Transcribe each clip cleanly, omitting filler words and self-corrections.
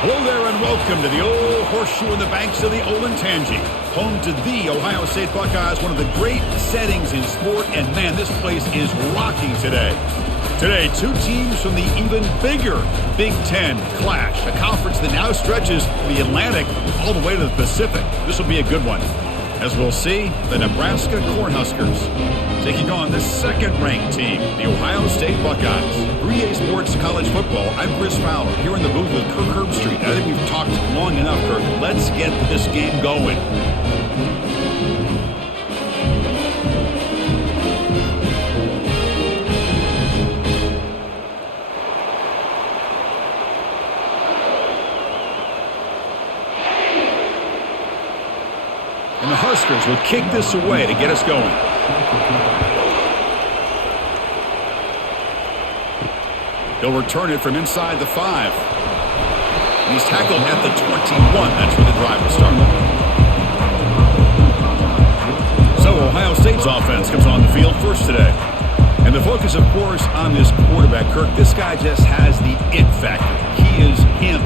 Hello there and welcome to the old horseshoe in the banks of the Olentangy, home to the Ohio State Buckeyes, one of the great settings in sport, and man, this place is rocking today. Today, two teams from the even bigger Big Ten clash, a conference that now stretches from the Atlantic all the way to the Pacific. This will be a good one. As we'll see, the Nebraska Cornhuskers taking on the second-ranked team, the Ohio State Buckeyes. 3A Sports College Football, I'm Chris Fowler, here in the booth with Kirk Herbstreit. I think we've talked long enough, Kirk. Let's get this game going. And the Huskers will kick this away to get us going. He'll return it from inside the 5. And he's tackled at the 21. That's where the drive will start. So Ohio State's offense comes on the field first today. And the focus, of course, on this quarterback, Kirk. This guy just has the it factor. He is him,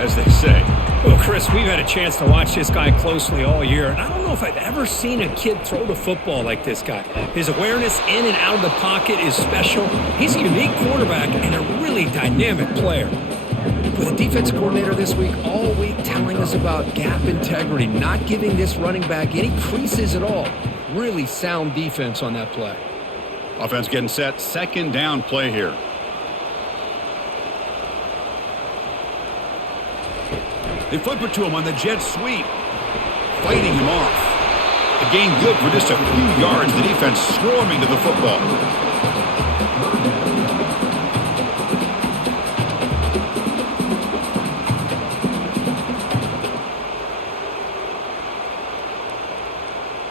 as they say. Well, Chris, we've had a chance to watch this guy closely all year, and I don't know if I've ever seen a kid throw the football like this guy. His awareness in and out of the pocket is special. He's a unique quarterback and a really dynamic player. With the defense coordinator this week, all week telling us about gap integrity, not giving this running back any creases at all. Really sound defense on that play. Offense getting set, second down play here. They flip it to him on the jet sweep, fighting him off. The gain good for just a few yards. The defense swarming to the football.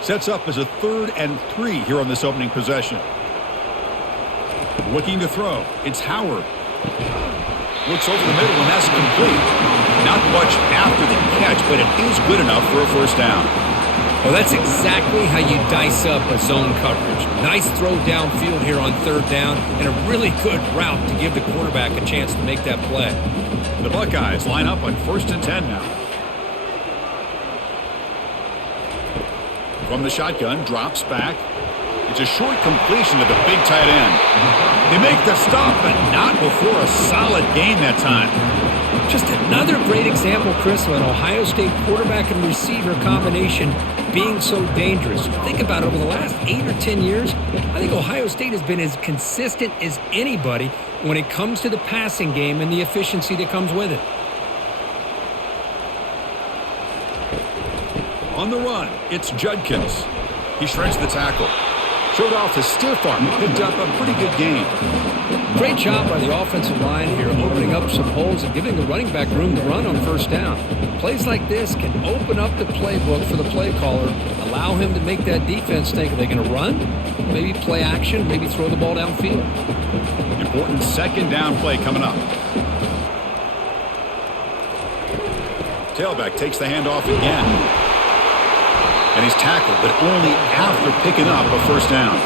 Sets up as a 3rd and 3 here on this opening possession. Looking to throw. It's Howard. Looks over the middle, and that's complete. Not much after the catch, but it is good enough for a first down. Well, that's exactly how you dice up a zone coverage. Nice throw downfield here on 3rd down, and a really good route to give the quarterback a chance to make that play. The Buckeyes line up on 1st and 10 now. From the shotgun, drops back. It's a short completion to the big tight end. They make the stop, but not before a solid gain that time. Just another great example, Chris, of an Ohio State quarterback and receiver combination being so dangerous. Think about it, over the last 8 or 10 years, I think Ohio State has been as consistent as anybody when it comes to the passing game and the efficiency that comes with it. On the run, it's Judkins. He shreds the tackle. Showed off his stiff arm. He picked up a pretty good gain. Great job by the offensive line here, opening up some holes and giving the running back room to run on 1st down. Plays like this can open up the playbook for the play caller, allow him to make that defense think, are they going to run? Maybe play action, maybe throw the ball downfield. Important 2nd down play coming up. Tailback takes the handoff again. And he's tackled, but only after picking up a 1st down.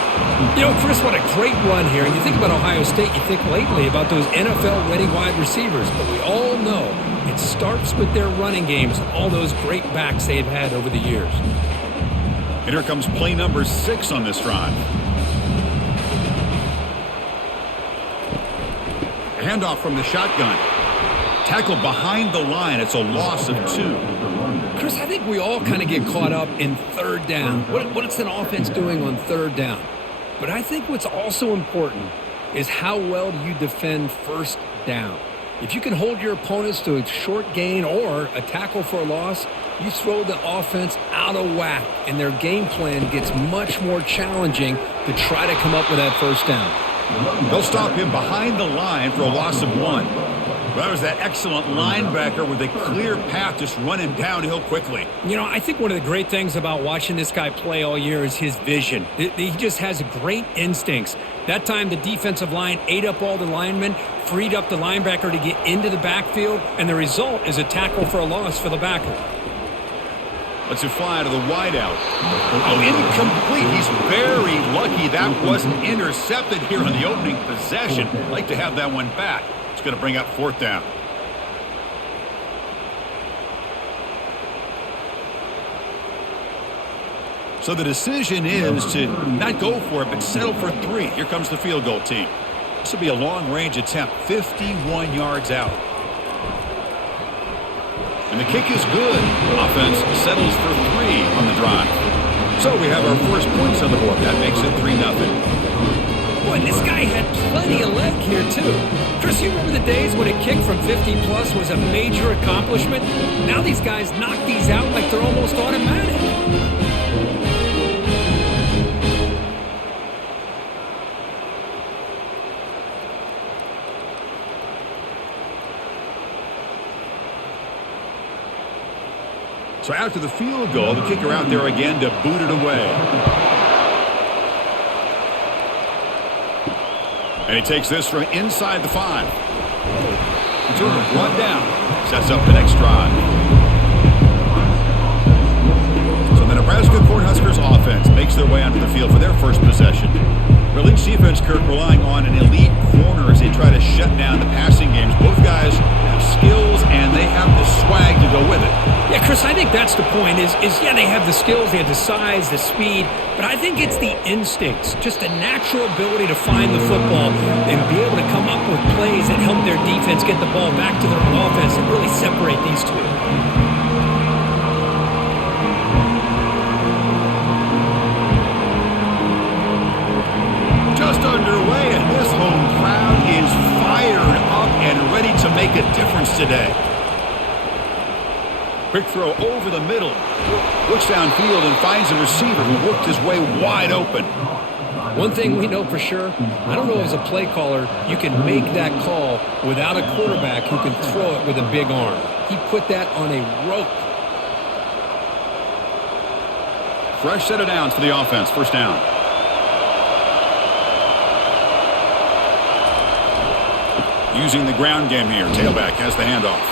You know, Chris, what a great run here. And you think about Ohio State, you think lately about those NFL-ready wide receivers. But we all know it starts with their running games and all those great backs they've had over the years. And here comes play number 6 on this drive. A handoff from the shotgun. Tackled behind the line. It's a loss of 2. Chris, I think we all kind of get caught up in 3rd down. What's an offense doing on 3rd down? But I think what's also important is how well do you defend 1st down. If you can hold your opponents to a short gain or a tackle for a loss, you throw the offense out of whack, and their game plan gets much more challenging to try to come up with that 1st down. They'll stop him behind the line for a loss of 1. That was that excellent linebacker with a clear path, just running downhill quickly. You know, I think one of the great things about watching this guy play all year is his vision. He just has great instincts. That time, the defensive line ate up all the linemen, freed up the linebacker to get into the backfield, and the result is a tackle for a loss for the backer. Lets it fly to the wideout. Oh, incomplete. He's very lucky that wasn't intercepted here on the opening possession. Like to have that one back. It's going to bring up 4th down. So the decision is to not go for it, but settle for 3. Here comes the field goal team. This will be a long-range attempt, 51 yards out. And the kick is good. Offense settles for 3 on the drive. So we have our first points on the board. That makes it 3-0. Boy, this guy had plenty of leg here, too. Chris, you remember the days when a kick from 50-plus was a major accomplishment? Now these guys knock these out like they're almost automatic. So after the field goal, the kicker out there again to boot it away. And he takes this from inside the 5. One down. Sets up the next drive. So the Nebraska Cornhuskers offense makes their way onto the field for their first possession. Release defense, Kirk, relying on an elite corner as they try to shut down the passing games. Both guys have skills and they have the swag to go with it. Yeah, Chris, I think that's the point is yeah, they have the skills, they have the size, the speed, but I think it's the instincts, just a natural ability to find the football and be able to come up with plays that help their defense get the ball back to their own offense and really separate these two. Just underway, and this home crowd is fired up and ready to make a difference today. Quick throw over the middle. Looks downfield and finds a receiver who worked his way wide open. One thing we know for sure, I don't know as a play caller, you can make that call without a quarterback who can throw it with a big arm. He put that on a rope. Fresh set of downs for the offense. First down. Using the ground game here. Tailback has the handoff.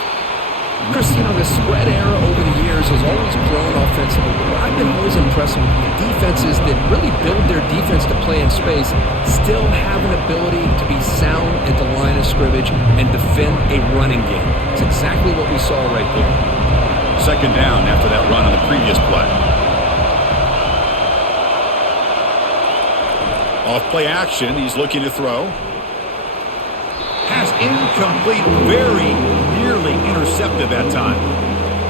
Chris, the spread era over the years has always grown offensively. But I've been always impressed with defenses that really build their defense to play in space, still have an ability to be sound at the line of scrimmage and defend a running game. It's exactly what we saw right there. Second down after that run on the previous play. Off play action, he's looking to throw. Pass incomplete, very nearly intercepted that time.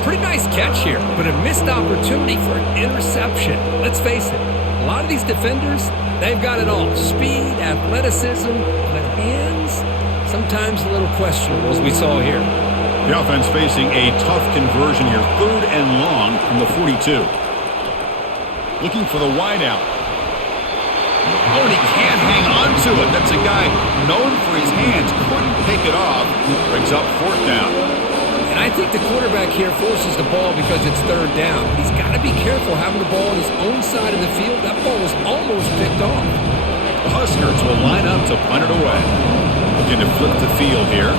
Pretty nice catch here, but a missed opportunity for an interception. Let's face it, a lot of these defenders, they've got it all. Speed, athleticism, but hands, sometimes a little questionable, as we saw here. The offense facing a tough conversion here, 3rd and long from the 42. Looking for the wideout. Oh, and he can't hang on to it. That's a guy known for his hands. Couldn't pick it off. Brings up 4th down. And I think the quarterback here forces the ball because it's 3rd down. But he's got to be careful having the ball on his own side of the field. That ball was almost picked off. The Huskers will line up to punt it away. Looking to flip the field here.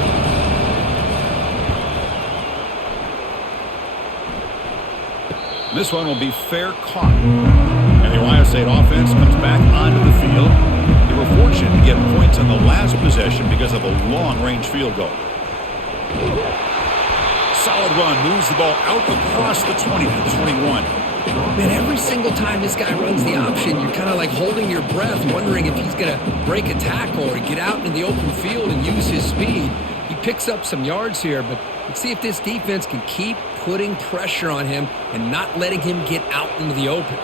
This one will be fair caught. And the Ohio State offense comes back onto the field. They were fortunate to get points on the last possession because of a long-range field goal. Solid run, moves the ball out across the 20 to the 21. Man, every single time this guy runs the option, you're kind of like holding your breath, wondering if he's going to break a tackle or get out in the open field and use his speed. He picks up some yards here, but let's see if this defense can keep putting pressure on him and not letting him get out into the open.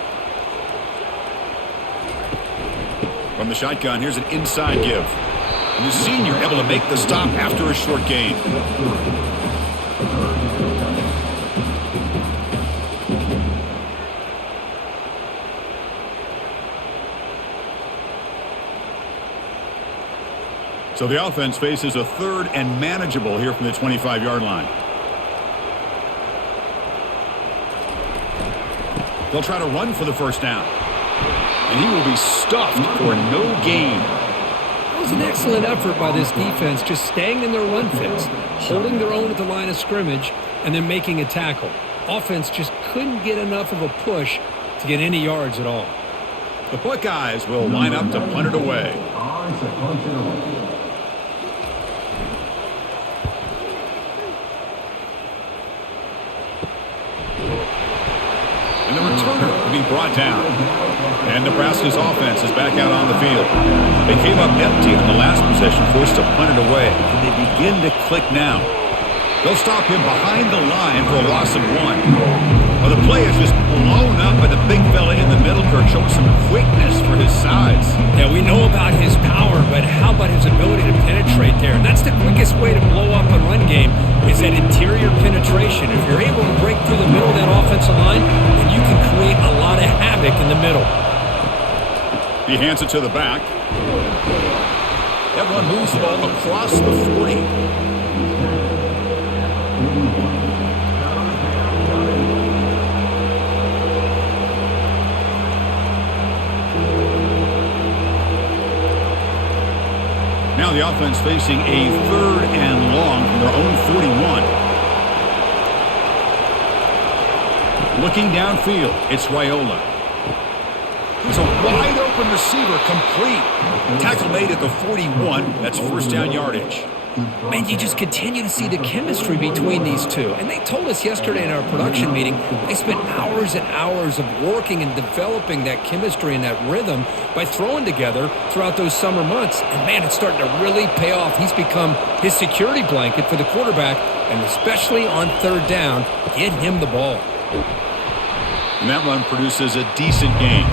From the shotgun, here's an inside give. And the senior able to make the stop after a short gain. So the offense faces a 3rd and manageable here from the 25-yard line. They'll try to run for the first down. And he will be stuffed for no gain. That was an excellent effort by this defense, just staying in their run fits, holding their own at the line of scrimmage, and then making a tackle. Offense just couldn't get enough of a push to get any yards at all. The Buckeyes will line up to punt it away. And the returner be brought down. And Nebraska's offense is back out on the field. They came up empty on the last possession, forced to punt it away. And they begin to click now. They'll stop him behind the line for a loss of 1. Well, the play is just blown up by the big fella in the middle, Kirk, showing some quickness for his size. Yeah, we know about his power, but how about his ability to penetrate there? And that's the quickest way to blow up a run game is that interior penetration. If you're able to break through the middle of that offensive line, then you can create a lot of havoc in the middle. He hands it to the back. That one moves the ball across the 40. Now the offense facing a 3rd and long from their own 41. Looking downfield, it's Raiola. It's a wide open receiver, complete. Tackle made at the 41. That's first down yardage. Man, you just continue to see the chemistry between these two. And they told us yesterday in our production meeting, they spent hours and hours of working and developing that chemistry and that rhythm by throwing together throughout those summer months. And man, it's starting to really pay off. He's become his security blanket for the quarterback, and especially on 3rd down, get him the ball. And that run produces a decent gain.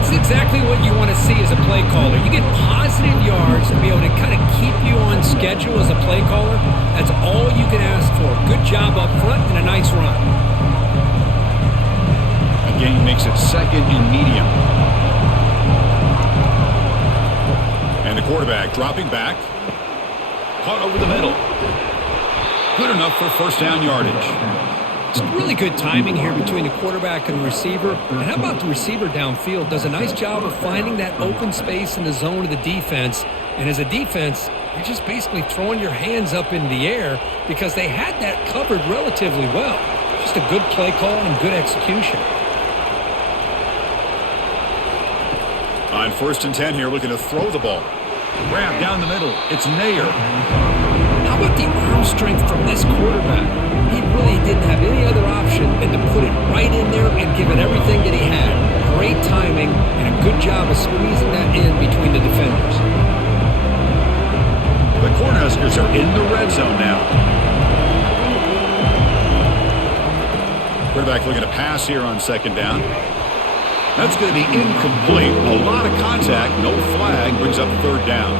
It's exactly what you want to see as a play caller. You get positive yards to be able to kind of keep you on schedule as a play caller. That's all you can ask for. Good job up front and a nice run. The gain makes it 2nd and medium. And the quarterback dropping back. Caught over the middle. Good enough for first down yardage. It's really good timing here between the quarterback and the receiver. And how about the receiver downfield? Does a nice job of finding that open space in the zone of the defense. And as a defense, you're just basically throwing your hands up in the air because they had that covered relatively well. Just a good play call and good execution. On 1st and 10 here, looking to throw the ball. Grab down the middle. It's Nair. How about the arm strength from this quarterback? He really didn't have any other option than to put it right in there and give it everything that he had. Great timing and a good job of squeezing that in between the defenders. The Cornhuskers are in the red zone now. Quarterback looking to pass here on 2nd down. That's going to be incomplete. A lot of contact, no flag, brings up 3rd down.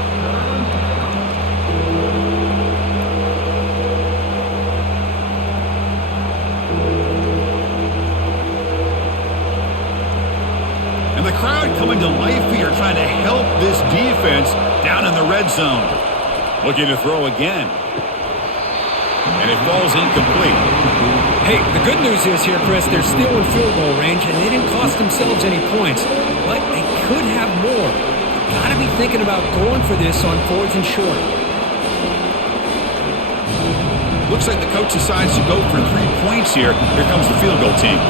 And the crowd coming to life here, trying to help this defense down in the red zone. Looking to throw again. And it falls incomplete. Hey, the good news is here, Chris, they're still in field goal range, and they didn't cost themselves any points. But they could have more. Got to be thinking about going for this on 4th and short. Looks like the coach decides to go for 3 points here. Here comes the field goal team.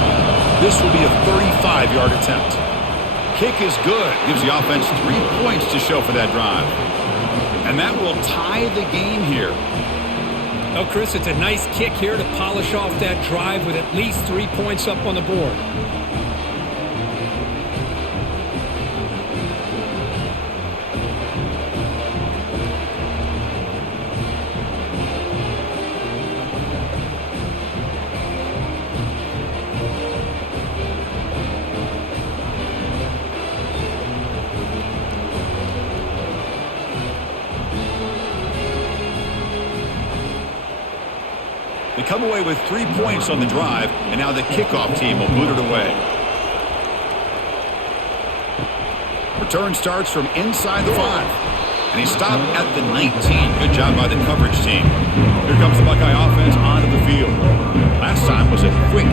This will be a 35-yard attempt. Kick is good. Gives the offense 3 points to show for that drive. And that will tie the game here. Well, Chris, it's a nice kick here to polish off that drive with at least 3 points up on the board. They come away with 3 points on the drive, and now the kickoff team will boot it away. Return starts from inside the 5. And he stopped at the 19. Good job by the coverage team. Here comes the Buckeye offense onto the field. Last time was a quick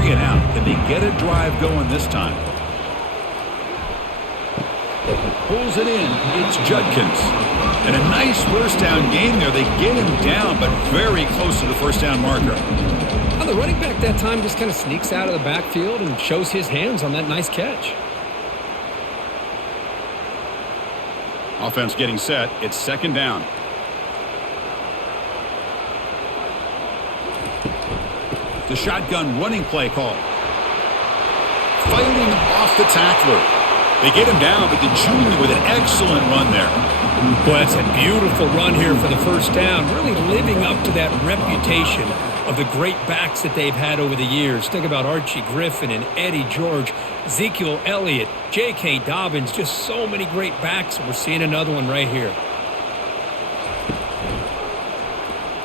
3 and out. Can they get a drive going this time? Pulls it in. It's Judkins. And a nice first down gain there. They get him down, but very close to the first down marker. Well, the running back that time just kind of sneaks out of the backfield and shows his hands on that nice catch. Offense getting set. It's 2nd down. The shotgun running play call. the tackler. They get him down, but the junior with an excellent run there. Well, that's a beautiful run here for the first down, really living up to that reputation of the great backs that they've had over the years. Think about Archie Griffin and Eddie George, Ezekiel Elliott, J.K. Dobbins, just so many great backs. We're seeing another one right here.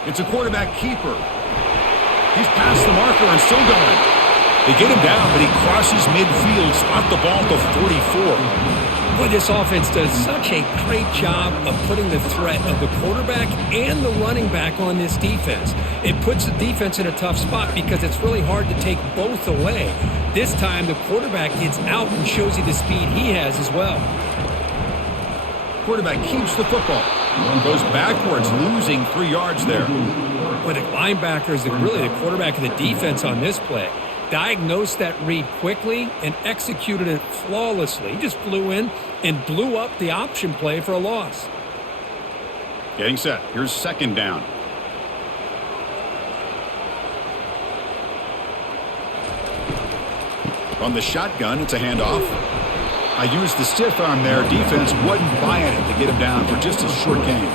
It's a quarterback keeper. He's past the marker and still going. They get him down, but he crosses midfield, spot the ball at the 44. Boy, this offense does such a great job of putting the threat of the quarterback and the running back on this defense. It puts the defense in a tough spot because it's really hard to take both away. This time, the quarterback gets out and shows you the speed he has as well. Quarterback keeps the football. Goes backwards, losing 3 yards there. But the linebacker is really the quarterback of the defense on this play. Diagnosed that read quickly and executed it flawlessly. He just flew in and blew up the option play for a loss. Getting set. Here's second down. From the shotgun, it's a handoff. I used the stiff arm there. Defense wasn't buying it to get him down for just a short gain.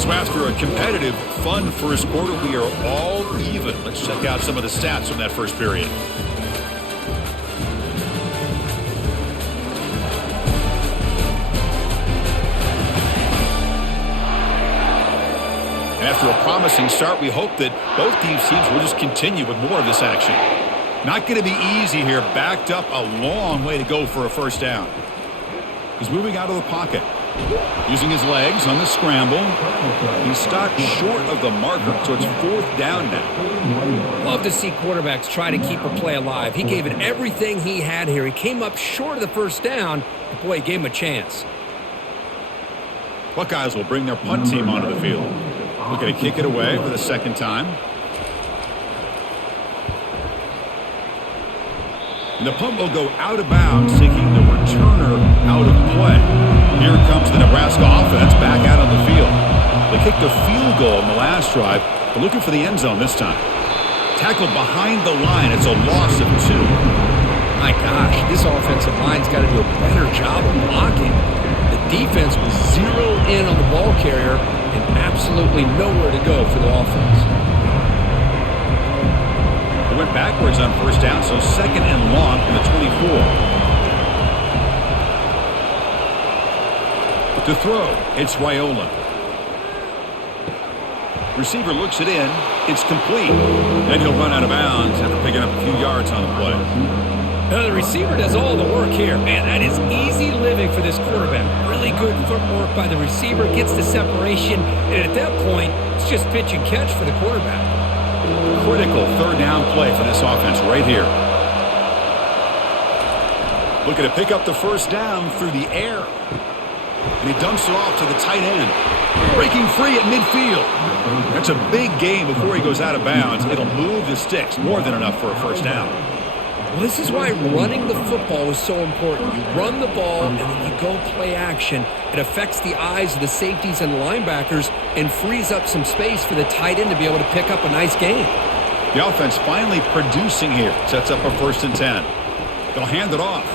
So after a competitive, fun first quarter, we are all even. Let's check out some of the stats from that first period. After a promising start, we hope that both these teams will just continue with more of this action. Not going to be easy here. Backed up a long way to go for a first down. He's moving out of the pocket. Using his legs on the scramble. He's stopped short of the marker, so it's fourth down now. Love to see quarterbacks try to keep a play alive. He gave it everything he had here. He came up short of the first down, but boy, he gave him a chance. Buckeyes will bring their punt team onto the field. Looking to kick it away for the second time. And the punt will go out of bounds, taking the returner out of play. Here comes the Nebraska offense back out on the field. They kicked a field goal in the last drive, but looking for the end zone this time. Tackled behind the line. It's a loss of 2. My gosh, this offensive line's got to do a better job of blocking. The defense was zeroed in on the ball carrier and absolutely nowhere to go for the offense. They went backwards on first down, so second and long from the 24. To throw, it's Raiola. Receiver looks it in. It's complete. And he'll run out of bounds after picking up a few yards on the play. Now the receiver does all the work here. Man, that is easy living for this quarterback. Really good footwork by the receiver. Gets the separation. And at that point, it's just pitch and catch for the quarterback. Critical third down play for this offense right here. Looking to pick up the first down through the air. And he dumps it off to the tight end. Breaking free at midfield. That's a big gain before he goes out of bounds. It'll move the sticks. More than enough for a first down. Well, this is why running the football is so important. You run the ball, and then you go play action. It affects the eyes of the safeties and the linebackers and frees up some space for the tight end to be able to pick up a nice gain. The offense finally producing here. Sets up a 1st and 10. They'll hand it off.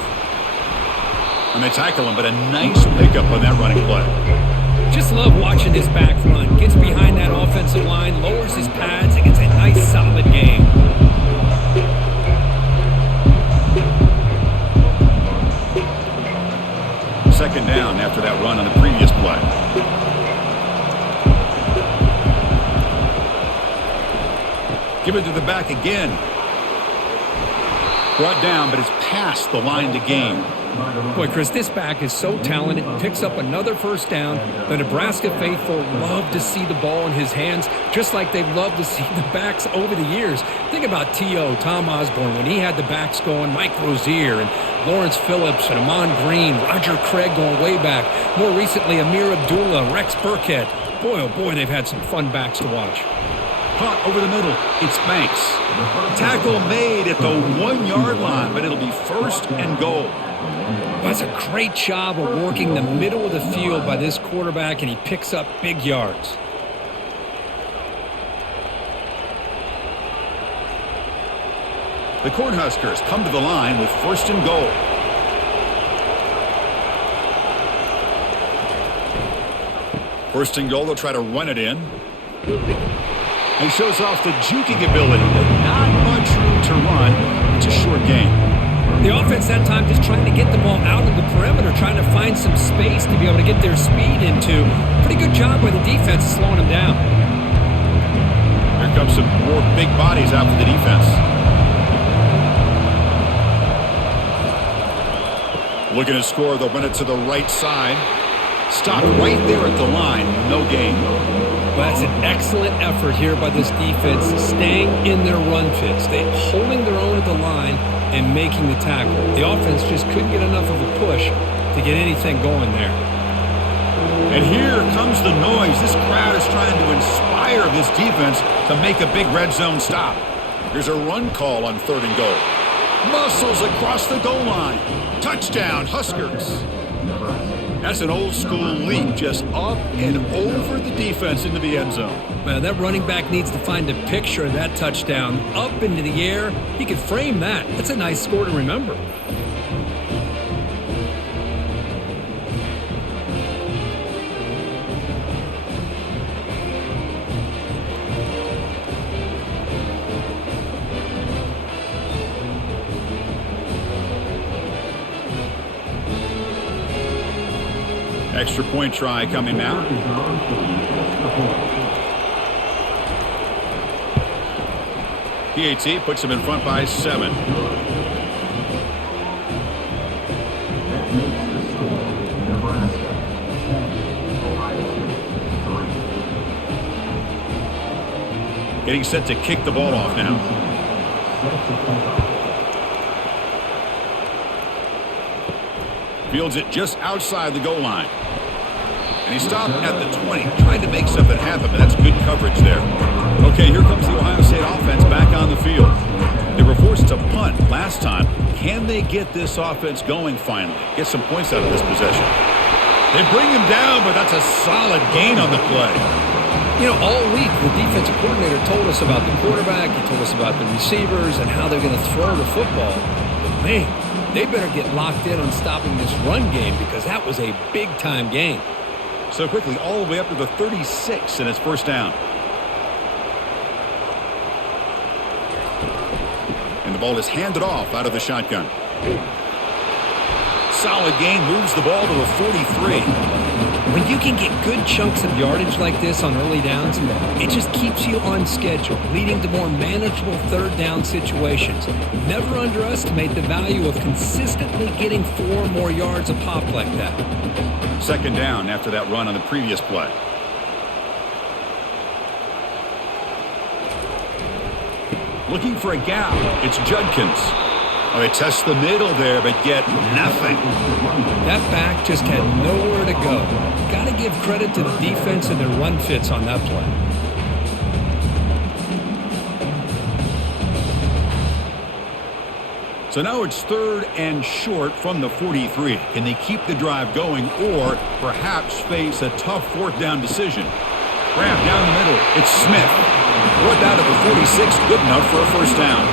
And they tackle him, but a nice pickup on that running play. Just love watching this back run. Gets behind that offensive line, lowers his pads, and gets a nice solid gain. Second down after that run on the previous play. Give it to the back again. Brought down, but it's past the line to gain. Boy, Chris, this back is so talented. Picks up another first down. The Nebraska faithful love to see the ball in his hands, just like they've loved to see the backs over the years. Think about T.O., Tom Osborne, when he had the backs going, Mike Rozier and Lawrence Phillips and Amon Green, Roger Craig going way back. More recently, Amir Abdullah, Rex Burkhead. Boy, oh boy, they've had some fun backs to watch. Caught over the middle. It's Banks. Tackle made at the 1-yard line, but it'll be 1st and goal. That's a great job of working the middle of the field by this quarterback, and he picks up big yards. The Cornhuskers come to the line with first and goal. First and goal, they'll try to run it in. He shows off the juking ability, but not much room to run. It's a short game. The offense that time just trying to get the ball out of the perimeter, trying to find some space to be able to get their speed into. Pretty good job by the defense slowing them down. Here comes some more big bodies out for the defense. Looking to score, they'll run it to the right side. Stopped right there at the line. No gain. Well, that's an excellent effort here by this defense, staying in their run fits. They holding their own at the line and making the tackle. The offense just couldn't get enough of a push to get anything going there. And here comes the noise. This crowd is trying to inspire this defense to make a big red zone stop. Here's a run call on third and goal. Muscles across the goal line. Touchdown, Huskers. That's an old-school leap, just up and over the defense into the end zone. Well, that running back needs to find a picture of that touchdown. Up into the air, he could frame that. That's a nice score to remember. Extra point try coming now. PAT puts him in front by 7. Getting set to kick the ball off now. Fields it just outside the goal line. And he stopped at the 20, trying to make something happen, but that's good coverage there. Okay, here comes the Ohio State offense back on the field. They were forced to punt last time. Can they get this offense going finally? Get some points out of this possession. They bring him down, but that's a solid gain on the play. You know, all week the defensive coordinator told us about the quarterback. He told us about the receivers and how they're going to throw the football. But, man, they better get locked in on stopping this run game because that was a big-time game. So quickly, all the way up to the 36, and it's first down. And the ball is handed off out of the shotgun. Solid gain, moves the ball to the 43. When you can get good chunks of yardage like this on early downs, it just keeps you on schedule, leading to more manageable third down situations. Never underestimate the value of consistently getting 4 more yards a pop like that. Second down after that run on the previous play. Looking for a gap. It's Judkins. Oh, they test the middle there, but get nothing. That back just had nowhere to go. Got to give credit to the defense and their run fits on that play. So now it's third and short from the 43. Can they keep the drive going or perhaps face a tough fourth down decision? Grab down the middle. It's Smith. Brought down to the 46. Good enough for a first down.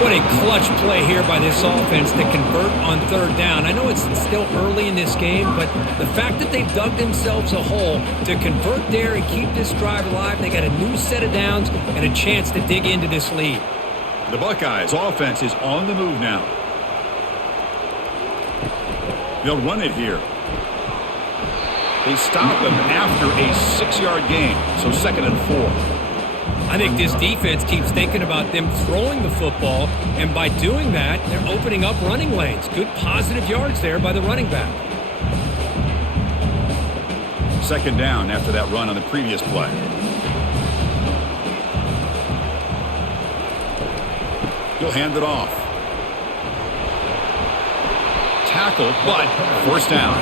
What a clutch play here by this offense to convert on third down. I know it's still early in this game, but the fact that they've dug themselves a hole to convert there and keep this drive alive, they got a new set of downs and a chance to dig into this lead. The Buckeyes offense is on the move now. They'll run it here. They stop them after a 6-yard gain, so second and 4. I think this defense keeps thinking about them throwing the football, and by doing that, they're opening up running lanes. Good positive yards there by the running back. Second down after that run on the previous play. He'll hand it off. Tackle, but first down.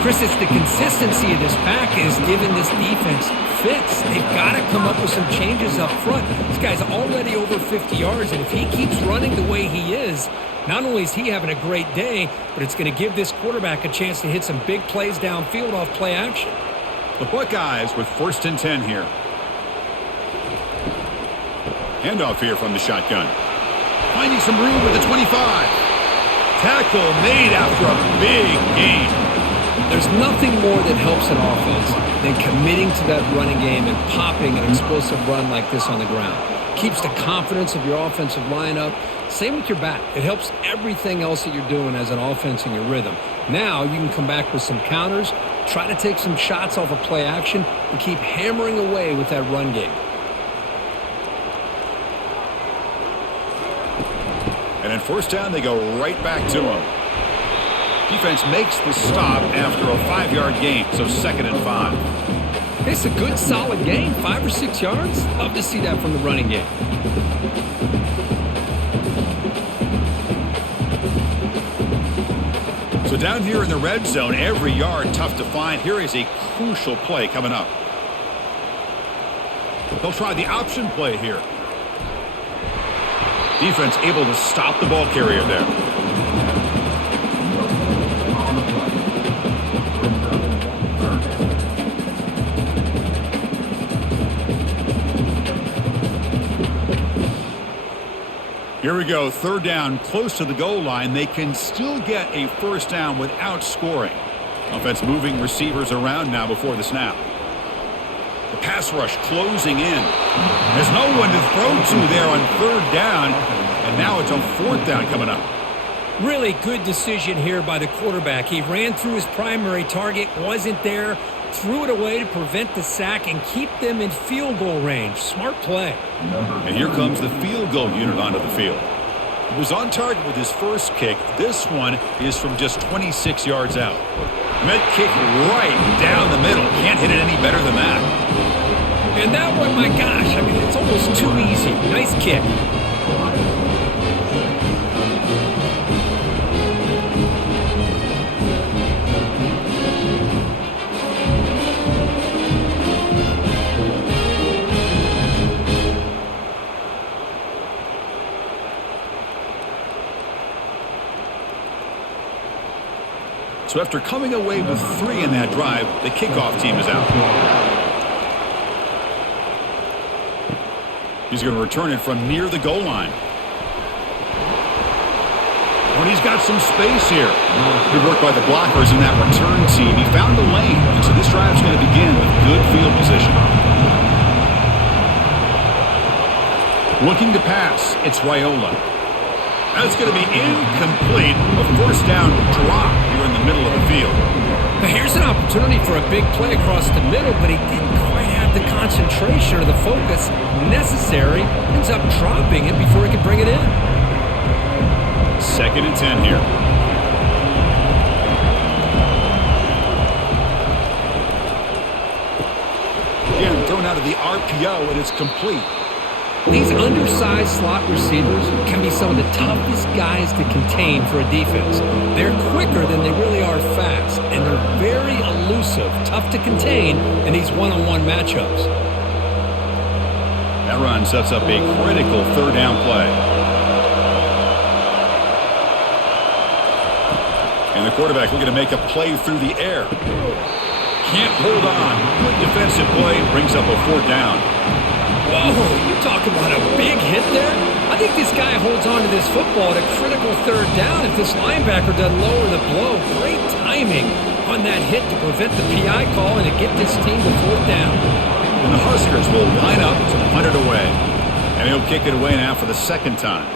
Chris, it's the consistency of this back is giving this defense fits. They've got to come up with some changes up front. This guy's already over 50 yards, and if he keeps running the way he is, not only is he having a great day, but it's going to give this quarterback a chance to hit some big plays downfield off play action. The Buckeyes with first and 10 here. Handoff here from the shotgun. Finding some room at the 25. Tackle made after a big gain. There's nothing more that helps an offense than committing to that running game and popping an explosive run like this on the ground. Keeps the confidence of your offensive line up. Same with your back. It helps everything else that you're doing as an offense in your rhythm. Now you can come back with some counters, try to take some shots off of play action, and keep hammering away with that run game. And in first down, they go right back to him. Defense makes the stop after a 5-yard gain, so 2nd and 5. It's a good, solid gain, 5 or 6 yards. Love to see that from the running game. So down here in the red zone, every yard tough to find. Here is a crucial play coming up. They'll try the option play here. Defense able to stop the ball carrier there. Here we go, 3rd down, close to the goal line. They can still get a first down without scoring. Offense moving receivers around now before the snap. The pass rush closing in. There's no one to throw to there on 3rd down, and now it's on 4th down coming up. Really good decision here by the quarterback. He ran through his primary target, wasn't there, threw it away to prevent the sack and keep them in field goal range. Smart play. And here comes the field goal unit onto the field. He was on target with his first kick. This one is from just 26 yards out. Met kick right down the middle. Can't hit it any better than that. And that one, my gosh, I mean, it's almost too easy. Nice kick. So after coming away with 3 in that drive, the kickoff team is out. He's going to return it from near the goal line. And he's got some space here. Good work by the blockers in that return team. He found the lane, and so this drive's going to begin with good field position. Looking to pass, it's Raiola. That's going to be incomplete. A first down drop here in the middle of the field. Now here's an opportunity for a big play across the middle, but he didn't quite have the concentration or the focus necessary. Ends up dropping it before he could bring it in. 2nd and 10 here. Again, thrown out of the RPO, and it's complete. These undersized slot receivers can be some of the toughest guys to contain for a defense. They're quicker than they really are fast, and they're very elusive, tough to contain in these one-on-one matchups. That run sets up a critical 3rd down play. And the quarterback looking to make a play through the air. Can't hold on. Good defensive play, brings up a 4th down. Whoa, you talk about a big hit there. I think this guy holds on to this football at a critical 3rd down if this linebacker doesn't lower the blow. Great timing on that hit to prevent the PI call and to get this team to 4th down. And the Huskers will line up to punt it away. And he'll kick it away now for the 2nd time.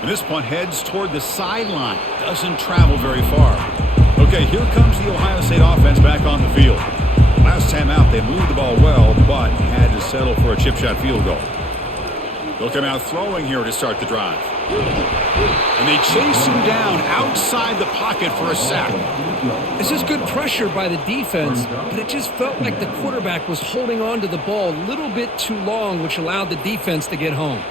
And this punt heads toward the sideline. Doesn't travel very far. Okay, here comes the Ohio State offense back on the field. Last time out, they moved the ball well, but had to settle for a chip shot field goal. They'll come out throwing here to start the drive. And they chase him down outside the pocket for a sack. This is good pressure by the defense, but it just felt like the quarterback was holding on to the ball a little bit too long, which allowed the defense to get home.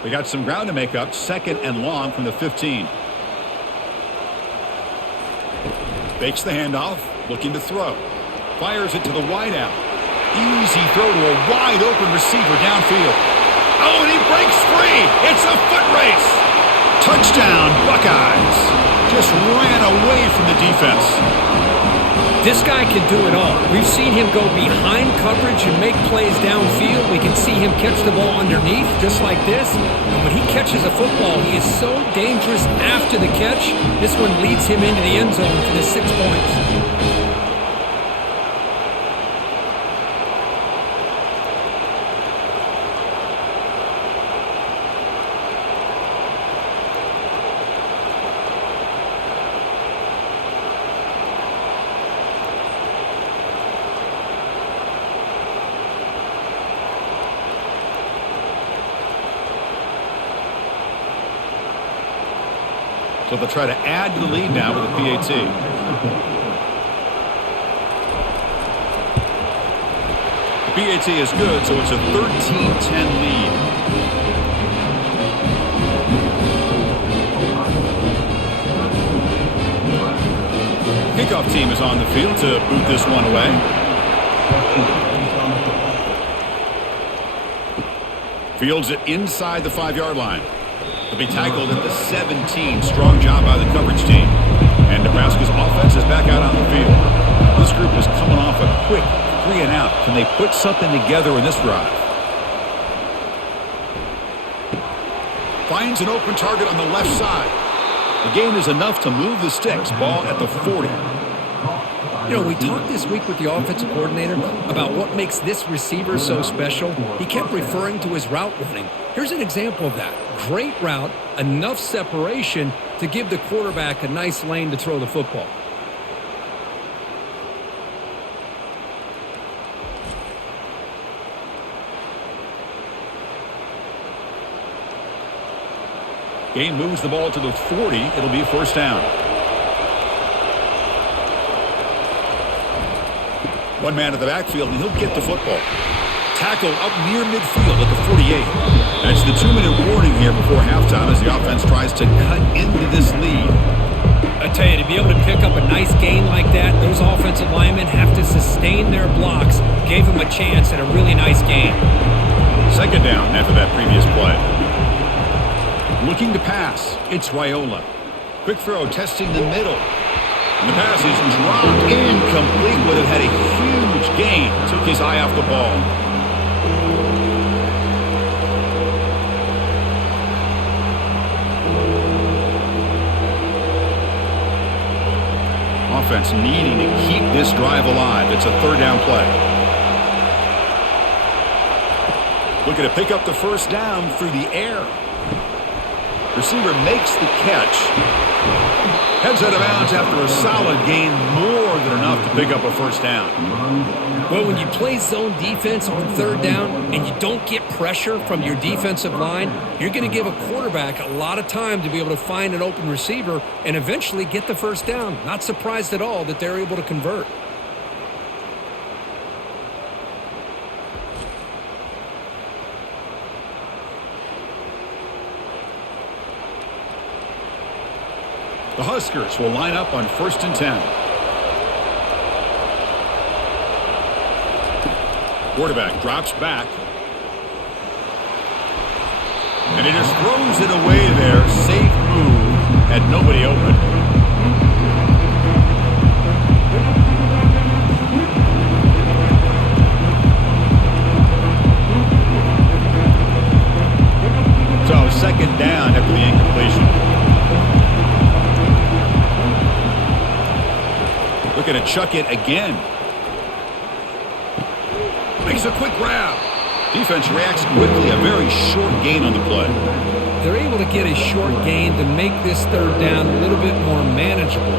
They got some ground to make up, 2nd and long from the 15. Fakes the handoff, looking to throw. Fires it to the wideout. Easy throw to a wide open receiver downfield. Oh, and he breaks free. It's a foot race. Touchdown, Buckeyes. Just ran away from the defense. This guy can do it all. We've seen him go behind coverage and make plays downfield. We can see him catch the ball underneath, just like this. And when he catches a football, he is so dangerous after the catch. This one leads him into the end zone for the 6 points. So they'll try to add to the lead now with a PAT. The PAT is good, so it's a 13-10 lead. Kickoff team is on the field to boot this one away. Fields it inside the 5-yard line. They'll be tackled at the 17. Strong job by the coverage team. And Nebraska's offense is back out on the field. This group is coming off a quick 3-and-out. Can they put something together in this drive? Finds an open target on the left side. The gain is enough to move the sticks. Ball at the 40. You know, we talked this week with the offensive coordinator about what makes this receiver so special. He kept referring to his route running. Here's an example of that. Great route, enough separation to give the quarterback a nice lane to throw the football. Gain moves the ball to the 40. It'll be a first down. One man at the backfield, and he'll get the football. Tackle up near midfield at the 48. That's the 2-minute warning here before halftime as the offense tries to cut into this lead. I tell you, to be able to pick up a nice gain like that, those offensive linemen have to sustain their blocks. Gave them a chance at a really nice gain. Second down after that previous play. Looking to pass, it's Raiola. Quick throw, testing the middle. And the pass is dropped incomplete. Would have had a huge gain. Took his eye off the ball. Offense needing to keep this drive alive. It's a third down play. Looking to pick up the first down through the air. Receiver makes the catch. Heads out of bounds after a solid gain, more than enough to pick up a first down. Well, when you play zone defense on third down and you don't get pressure from your defensive line, you're going to give a quarterback a lot of time to be able to find an open receiver and eventually get the first down. Not surprised at all that they're able to convert. The Huskers will line up on 1st and 10. Quarterback drops back. And he just throws it away there. Safe move. Had nobody open. So second down after the incompletion. Looking to chuck it again. Makes a quick grab. Defense reacts quickly. A very short gain on the play. They're able to get a short gain to make this third down a little bit more manageable.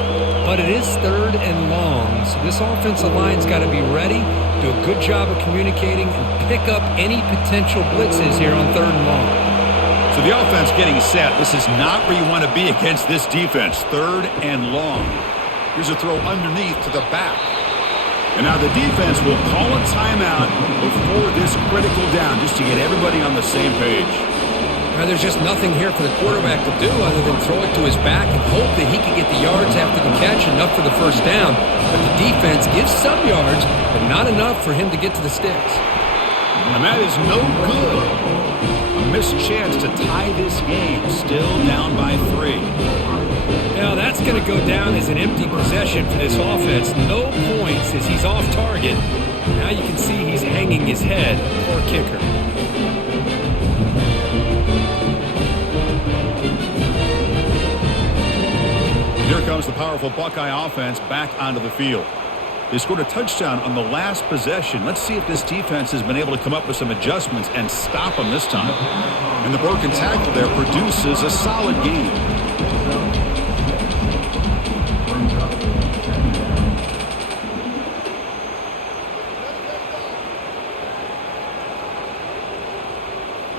But it is third and long, so this offensive line's got to be ready, do a good job of communicating, and pick up any potential blitzes here on third and long. So the offense getting set. This is not where you want to be against this defense. Third and long. Here's a throw underneath to the back. And now the defense will call a timeout before this critical down just to get everybody on the same page. Now, there's just nothing here for the quarterback to do other than throw it to his back and hope that he can get the yards after the catch, enough for the first down. But the defense gives some yards, but not enough for him to get to the sticks. And that is no good. A missed chance to tie this game. Still down by 3. Now that's going to go down as an empty possession for this offense. No points as he's off target. Now you can see he's hanging his head. Poor kicker. Here comes the powerful Buckeye offense back onto the field. They scored a touchdown on the last possession. Let's see if this defense has been able to come up with some adjustments and stop them this time. And the broken tackle there produces a solid gain.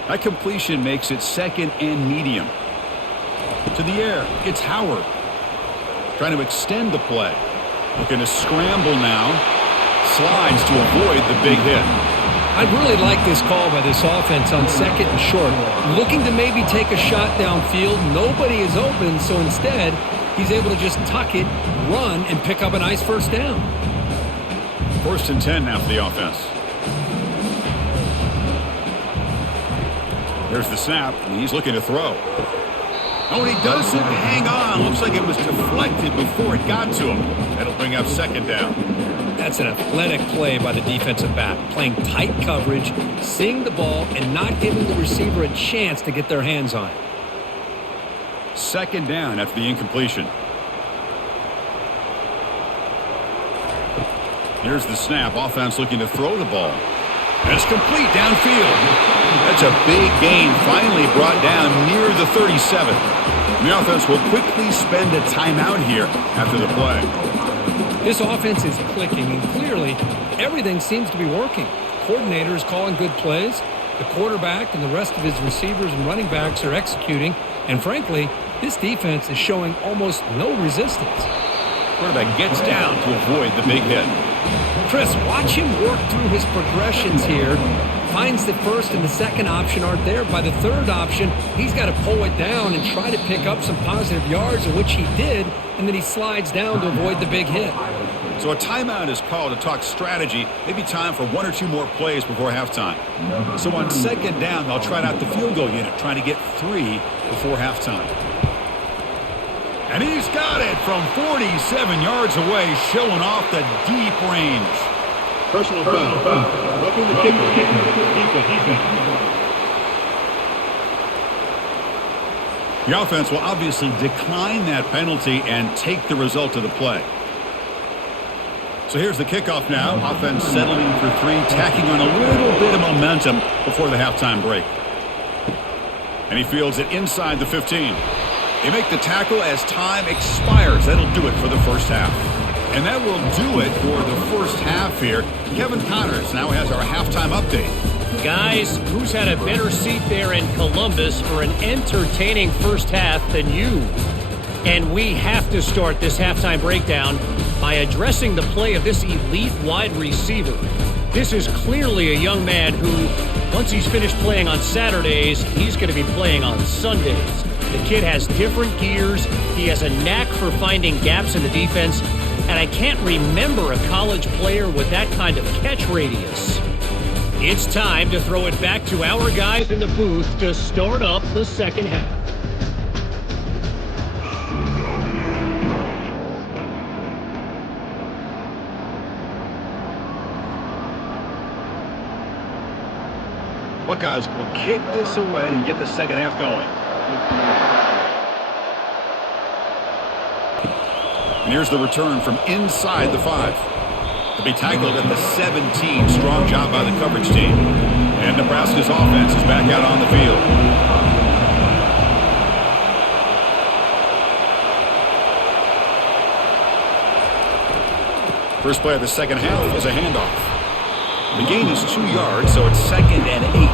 That completion makes it second and medium. To the air, it's Howard. Trying to extend the play. Looking to scramble now. Slides to avoid the big hit. I really like this call by this offense on second and short. Looking to maybe take a shot downfield. Nobody is open, so instead, he's able to just tuck it, run, and pick up a nice first down. 1st and 10 now for the offense. There's the snap, and he's looking to throw. Oh, and he doesn't hang on. Looks like it was deflected before it got to him. That'll bring up 2nd down. That's an athletic play by the defensive back, playing tight coverage, seeing the ball, and not giving the receiver a chance to get their hands on it. 2nd down after the incompletion. Here's the snap. Offense looking to throw the ball. And it's complete downfield. That's a big gain, finally brought down near the 37. And the offense will quickly spend a timeout here after the play. This offense is clicking, and clearly everything seems to be working. The coordinator is calling good plays. The quarterback and the rest of his receivers and running backs are executing. And frankly, this defense is showing almost no resistance. Quarterback gets down to avoid the big hit. Chris, watch him work through his progressions here. Finds the first and the second option aren't there. By the third option, he's got to pull it down and try to pick up some positive yards, in which he did, and then he slides down to avoid the big hit. So a timeout is called to talk strategy. Maybe time for 1 or 2 more plays before halftime. So on 2nd down, they'll try out the field goal unit, trying to get 3 before halftime. And he's got it from 47 yards away, showing off the deep range. Personal foul. Roughing the kicker. Defense. The offense will obviously decline that penalty and take the result of the play. So here's the kickoff now. Offense settling for 3, tacking on a little bit of momentum before the halftime break. And he fields it inside the 15. They make the tackle as time expires. That'll do it for the first half. And that will do it for the first half here. Kevin Connors now has our halftime update. Guys, who's had a better seat there in Columbus for an entertaining first half than you? And we have to start this halftime breakdown by addressing the play of this elite wide receiver. This is clearly a young man who, once he's finished playing on Saturdays, he's going to be playing on Sundays. The kid has different gears. He has a knack for finding gaps in the defense. And I can't remember a college player with that kind of catch radius. It's time to throw it back to our guys in the booth to start up the second half. Buckeyes will kick this away and get the second half going. And here's the return from inside the 5. To be tackled at the 17. Strong job by the coverage team. And Nebraska's offense is back out on the field. First play of the second half is a handoff. The gain is 2 yards, so it's 2nd and 8.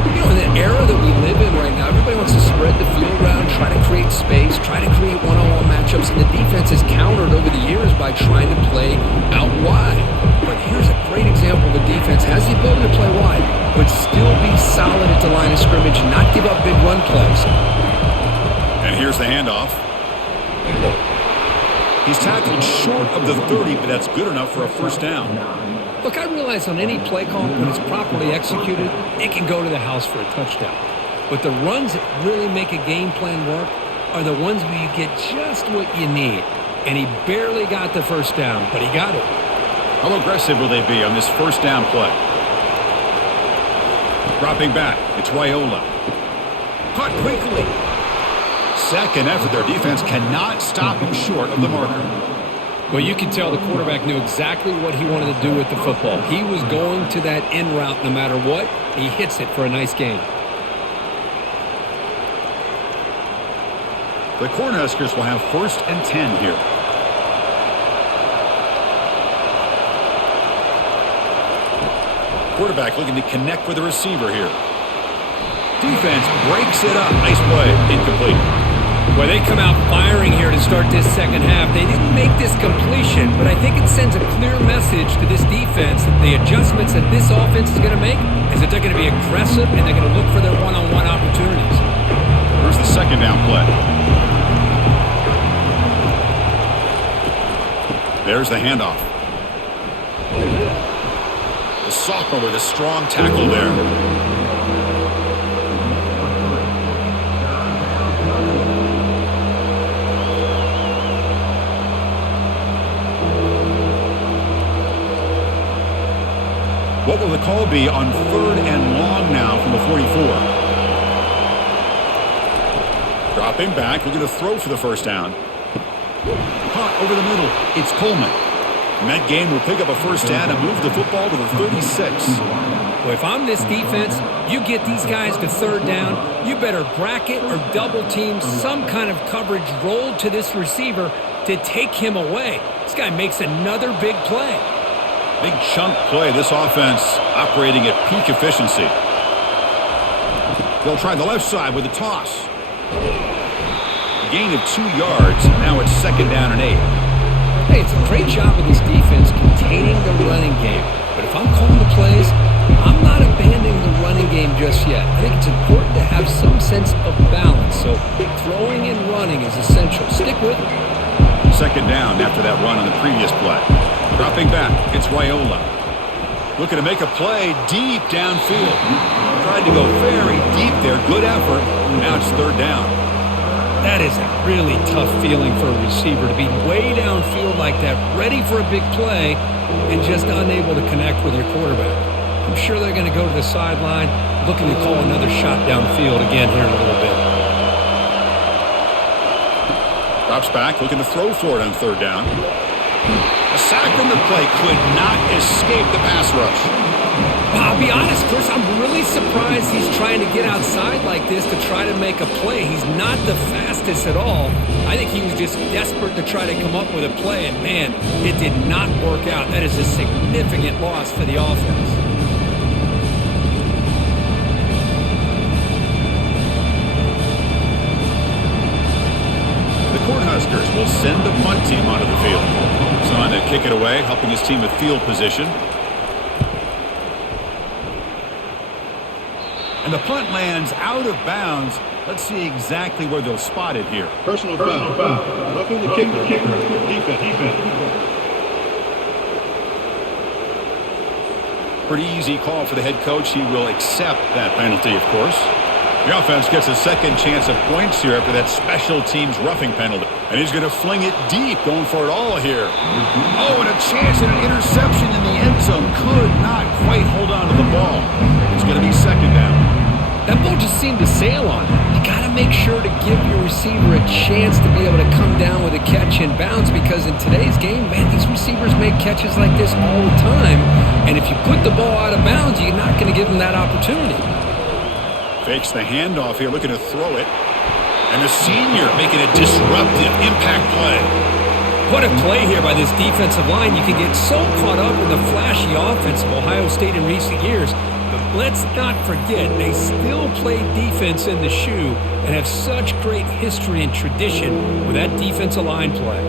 You know, in the era that we live in right now, everybody wants to spread the field around, try to create space, try to create one-on-one matchups, and the defense is countered over the years by trying to play out wide. But here's a great example of a defense has the ability to play wide, but still be solid at the line of scrimmage and not give up big run plays. And here's the handoff. He's tackled short of the 30, but that's good enough for a first down. Look, I realize on any play call, when it's properly executed, it can go to the house for a touchdown. But the runs that really make a game plan work are the ones where you get just what you need. And he barely got the first down, but he got it. How aggressive will they be on this first down play? Dropping back, it's Raiola. Caught quickly. Second effort, their defense cannot stop him short of the marker. Well, you can tell the quarterback knew exactly what he wanted to do with the football. He was going to that in route no matter what. He hits it for a nice gain. The Cornhuskers will have 1st and 10 here. Quarterback looking to connect with the receiver here. Defense breaks it up. Nice play. Incomplete. Well, they come out firing here to start this second half. They didn't make this completion, but I think it sends a clear message to this defense that the adjustments that this offense is going to make is that they're going to be aggressive and they're going to look for their one-on-one opportunities. Here's the second down play. There's the handoff. The sophomore with a strong tackle there. What will the call be on 3rd and long now from the 44? Dropping back, looking to throw for the first down. Caught over the middle. It's Coleman. And that game will pick up a first down and move the football to the 36. Well, if I'm this defense, you get these guys to 3rd down, you better bracket or double team some kind of coverage rolled to this receiver to take him away. This guy makes another big play. Big chunk play. This offense operating at peak efficiency. They'll try the left side with a toss. A gain of 2 yards. Now it's 2nd down and 8. Hey, it's a great job of this defense containing the running game. But if I'm calling the plays, I'm not abandoning the running game just yet. I think it's important to have some sense of balance. So throwing and running is essential. Stick with it. 2nd down after that run on the previous play. Dropping back, it's Raiola. Looking to make a play deep downfield. Tried to go very deep there. Good effort. Now it's 3rd down. That is a really tough feeling for a receiver to be way downfield like that, ready for a big play, and just unable to connect with your quarterback. I'm sure they're going to go to the sideline, looking to call another shot downfield again here in a little bit. Drops back, looking to throw for it on 3rd down. A sack from the play could not escape the pass rush. I'll be honest, Chris, I'm really surprised he's trying to get outside like this to try to make a play. He's not the fastest at all. I think he was just desperate to try to come up with a play, and man, it did not work out. That is a significant loss for the offense. The Cornhuskers will send the punt team onto the field. He's on to kick it away, helping his team with field position. And the punt lands out of bounds. Let's see exactly where they'll spot it here. Personal foul. Roughing the kicker. Defense. Pretty easy call for the head coach. He will accept that penalty, of course. The offense gets a second chance at points here after that special teams roughing penalty. And he's going to fling it deep, going for it all here. Oh, and a chance at an interception in the end zone. Could not quite hold on to the ball. It's going to be 2nd down. That ball just seemed to sail on it. You got to make sure to give your receiver a chance to be able to come down with a catch and bounce, because in today's game, man, these receivers make catches like this all the time. And if you put the ball out of bounds, you're not going to give them that opportunity. Fakes the handoff here, looking to throw it. And the senior making a disruptive impact play. What a play here by this defensive line. You can get so caught up in the flashy offense of Ohio State in recent years. But let's not forget, they still play defense in the shoe and have such great history and tradition with that defensive line play.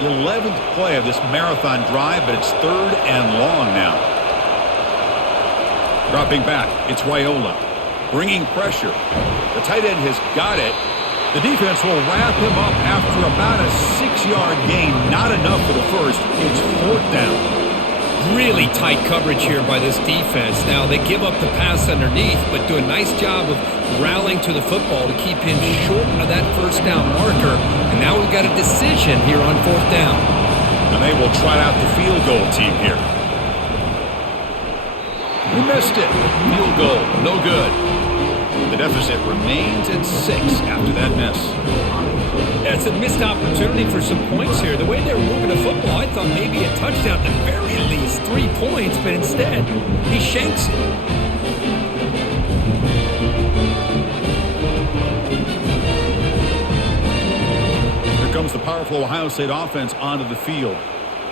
The 11th play of this marathon drive, but it's 3rd and long now. Dropping back, it's Raiola. Bringing pressure. The tight end has got it, The defense will wrap him up after about a 6-yard gain. Not enough for the first. It's 4th down. Really tight coverage here by this defense. Now, they give up the pass underneath, but do a nice job of rallying to the football to keep him short of that first down marker. And now we've got a decision here on 4th down. And they will trot out the field goal team here. He missed it. Field goal, no good. The deficit remains at 6 after that miss. That's a missed opportunity for some points here. The way they were moving the football, I thought maybe a touchdown at the very least, 3 points, but instead, he shanks it. Here comes the powerful Ohio State offense onto the field.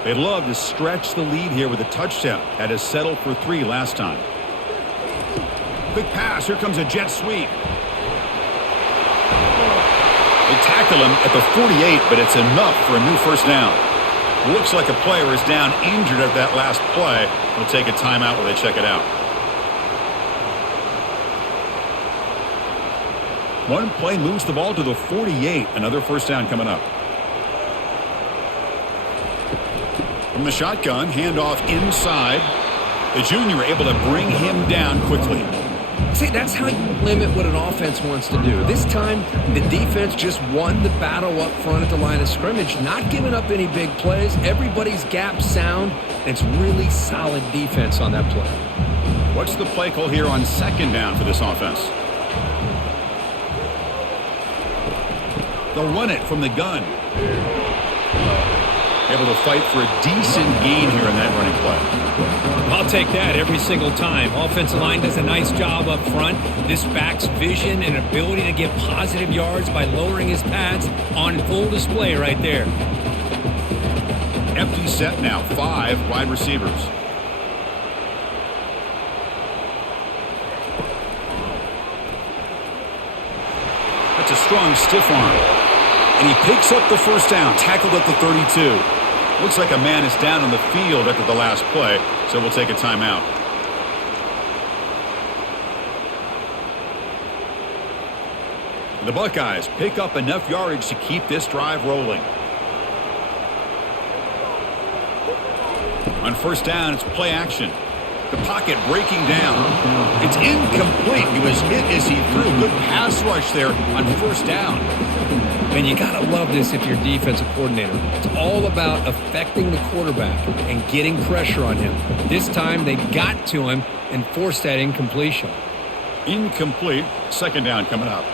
They'd love to stretch the lead here with a touchdown. Had to settle for 3 last time. Quick pass. Here comes a jet sweep. They tackle him at the 48, but it's enough for a new first down. Looks like a player is down injured at that last play. We'll take a timeout while they check it out. One play moves the ball to the 48. Another first down coming up. From the shotgun, handoff inside. The junior able to bring him down quickly. See, that's how you limit what an offense wants to do. This time, the defense just won the battle up front at the line of scrimmage, not giving up any big plays. Everybody's gap sound. It's really solid defense on that play. What's the play call here on 2nd down for this offense? They'll run it from the gun. Able to fight for a decent gain here in that running play. I'll take that every single time. Offensive line does a nice job up front. This back's vision and ability to get positive yards by lowering his pads on full display right there. Empty set now, 5 wide receivers. That's a strong stiff arm. And he picks up the first down, tackled at the 32. Looks like a man is down on the field after the last play, so we'll take a timeout. The Buckeyes pick up enough yardage to keep this drive rolling. On first down, it's play action. The pocket breaking down. It's incomplete. He was hit as he threw. Good pass rush there on first down. And you got to love this if you're a defensive coordinator. It's all about affecting the quarterback and getting pressure on him. This time they got to him and forced that incompletion. Incomplete. 2nd down coming up.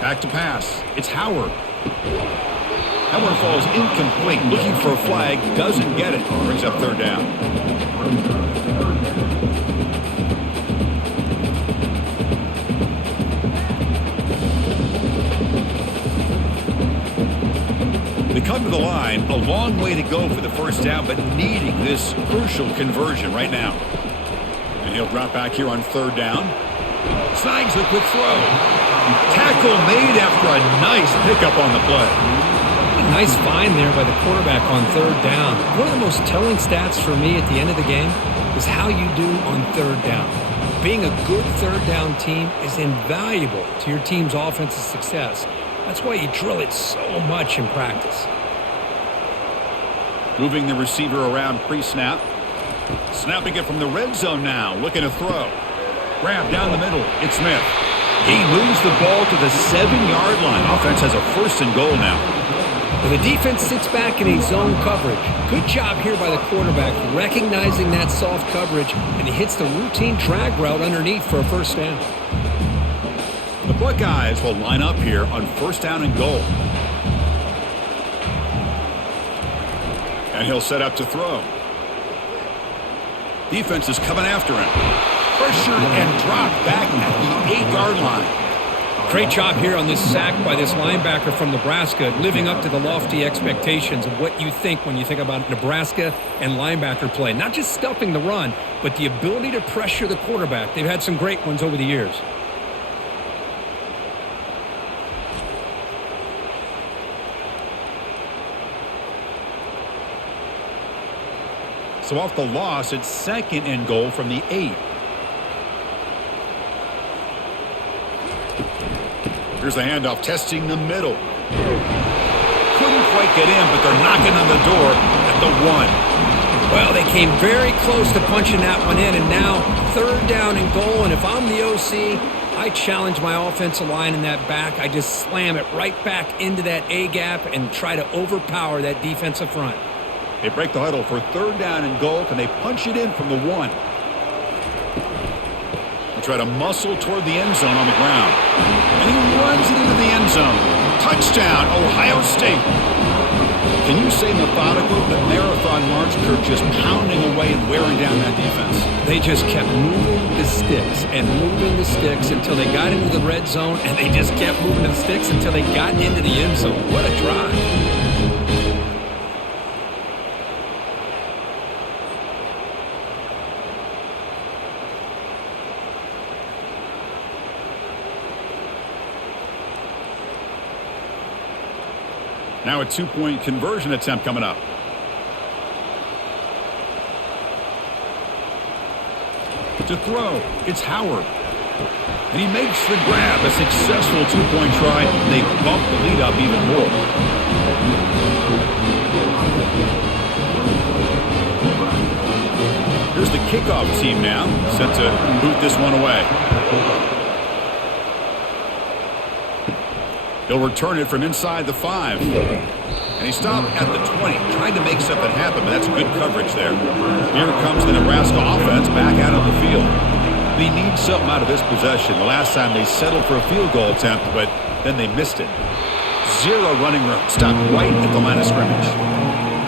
Back to pass. It's Howard. That one falls incomplete. Looking for a flag. Doesn't get it. Brings up 3rd down. They come to the line, a long way to go for the first down, but needing this crucial conversion right now. And he'll drop back here on 3rd down. Snags the quick throw. Tackle made after a nice pickup on the play. A nice find there by the quarterback on 3rd down. One of the most telling stats for me at the end of the game is how you do on 3rd down. Being a good 3rd down team is invaluable to your team's offensive success. That's why you drill it so much in practice. Moving the receiver around pre-snap. Snapping it from the red zone now. Looking to throw. Grab down the middle. It's Smith. He moves the ball to the 7-yard line. Offense has a 1st and goal now. Well, the defense sits back in a zone coverage. Good job here by the quarterback, recognizing that soft coverage, and he hits the routine drag route underneath for a first down. The Buckeyes will line up here on 1st down and goal. And he'll set up to throw. Defense is coming after him. Pressured and dropped back at the 8-yard line. Great job here on this sack by this linebacker from Nebraska, living up to the lofty expectations of what you think when you think about Nebraska and linebacker play. Not just stuffing the run, but the ability to pressure the quarterback. They've had some great ones over the years. So off the loss, it's 2nd and goal from the 8. Here's the handoff, testing the middle. Couldn't quite get in, but they're knocking on the door at the 1. Well, they came very close to punching that one in, and now 3rd down and goal. And if I'm the OC, I challenge my offensive line in that back. I just slam it right back into that A gap and try to overpower that defensive front. They break the huddle for 3rd down and goal. Can they punch it in from the 1? They'll try to muscle toward the end zone on the ground. And he runs it into the end zone. Touchdown, Ohio State. Can you say methodical? The marathon march, Kirk, just pounding away and wearing down that defense. They just kept moving the sticks and moving the sticks until they got into the red zone, and they just kept moving the sticks until they got into the end zone. What a drive. Now a 2-point conversion attempt coming up. To throw, it's Howard. And he makes the grab, a successful 2-point try. They bump the lead up even more. Here's the kickoff team now, set to boot this one away. He'll return it from inside the 5. And he stopped at the 20, trying to make something happen, but that's good coverage there. Here comes the Nebraska offense back out on the field. They need something out of this possession. The last time they settled for a field goal attempt, but then they missed it. 0 running room. Stopped right at the line of scrimmage.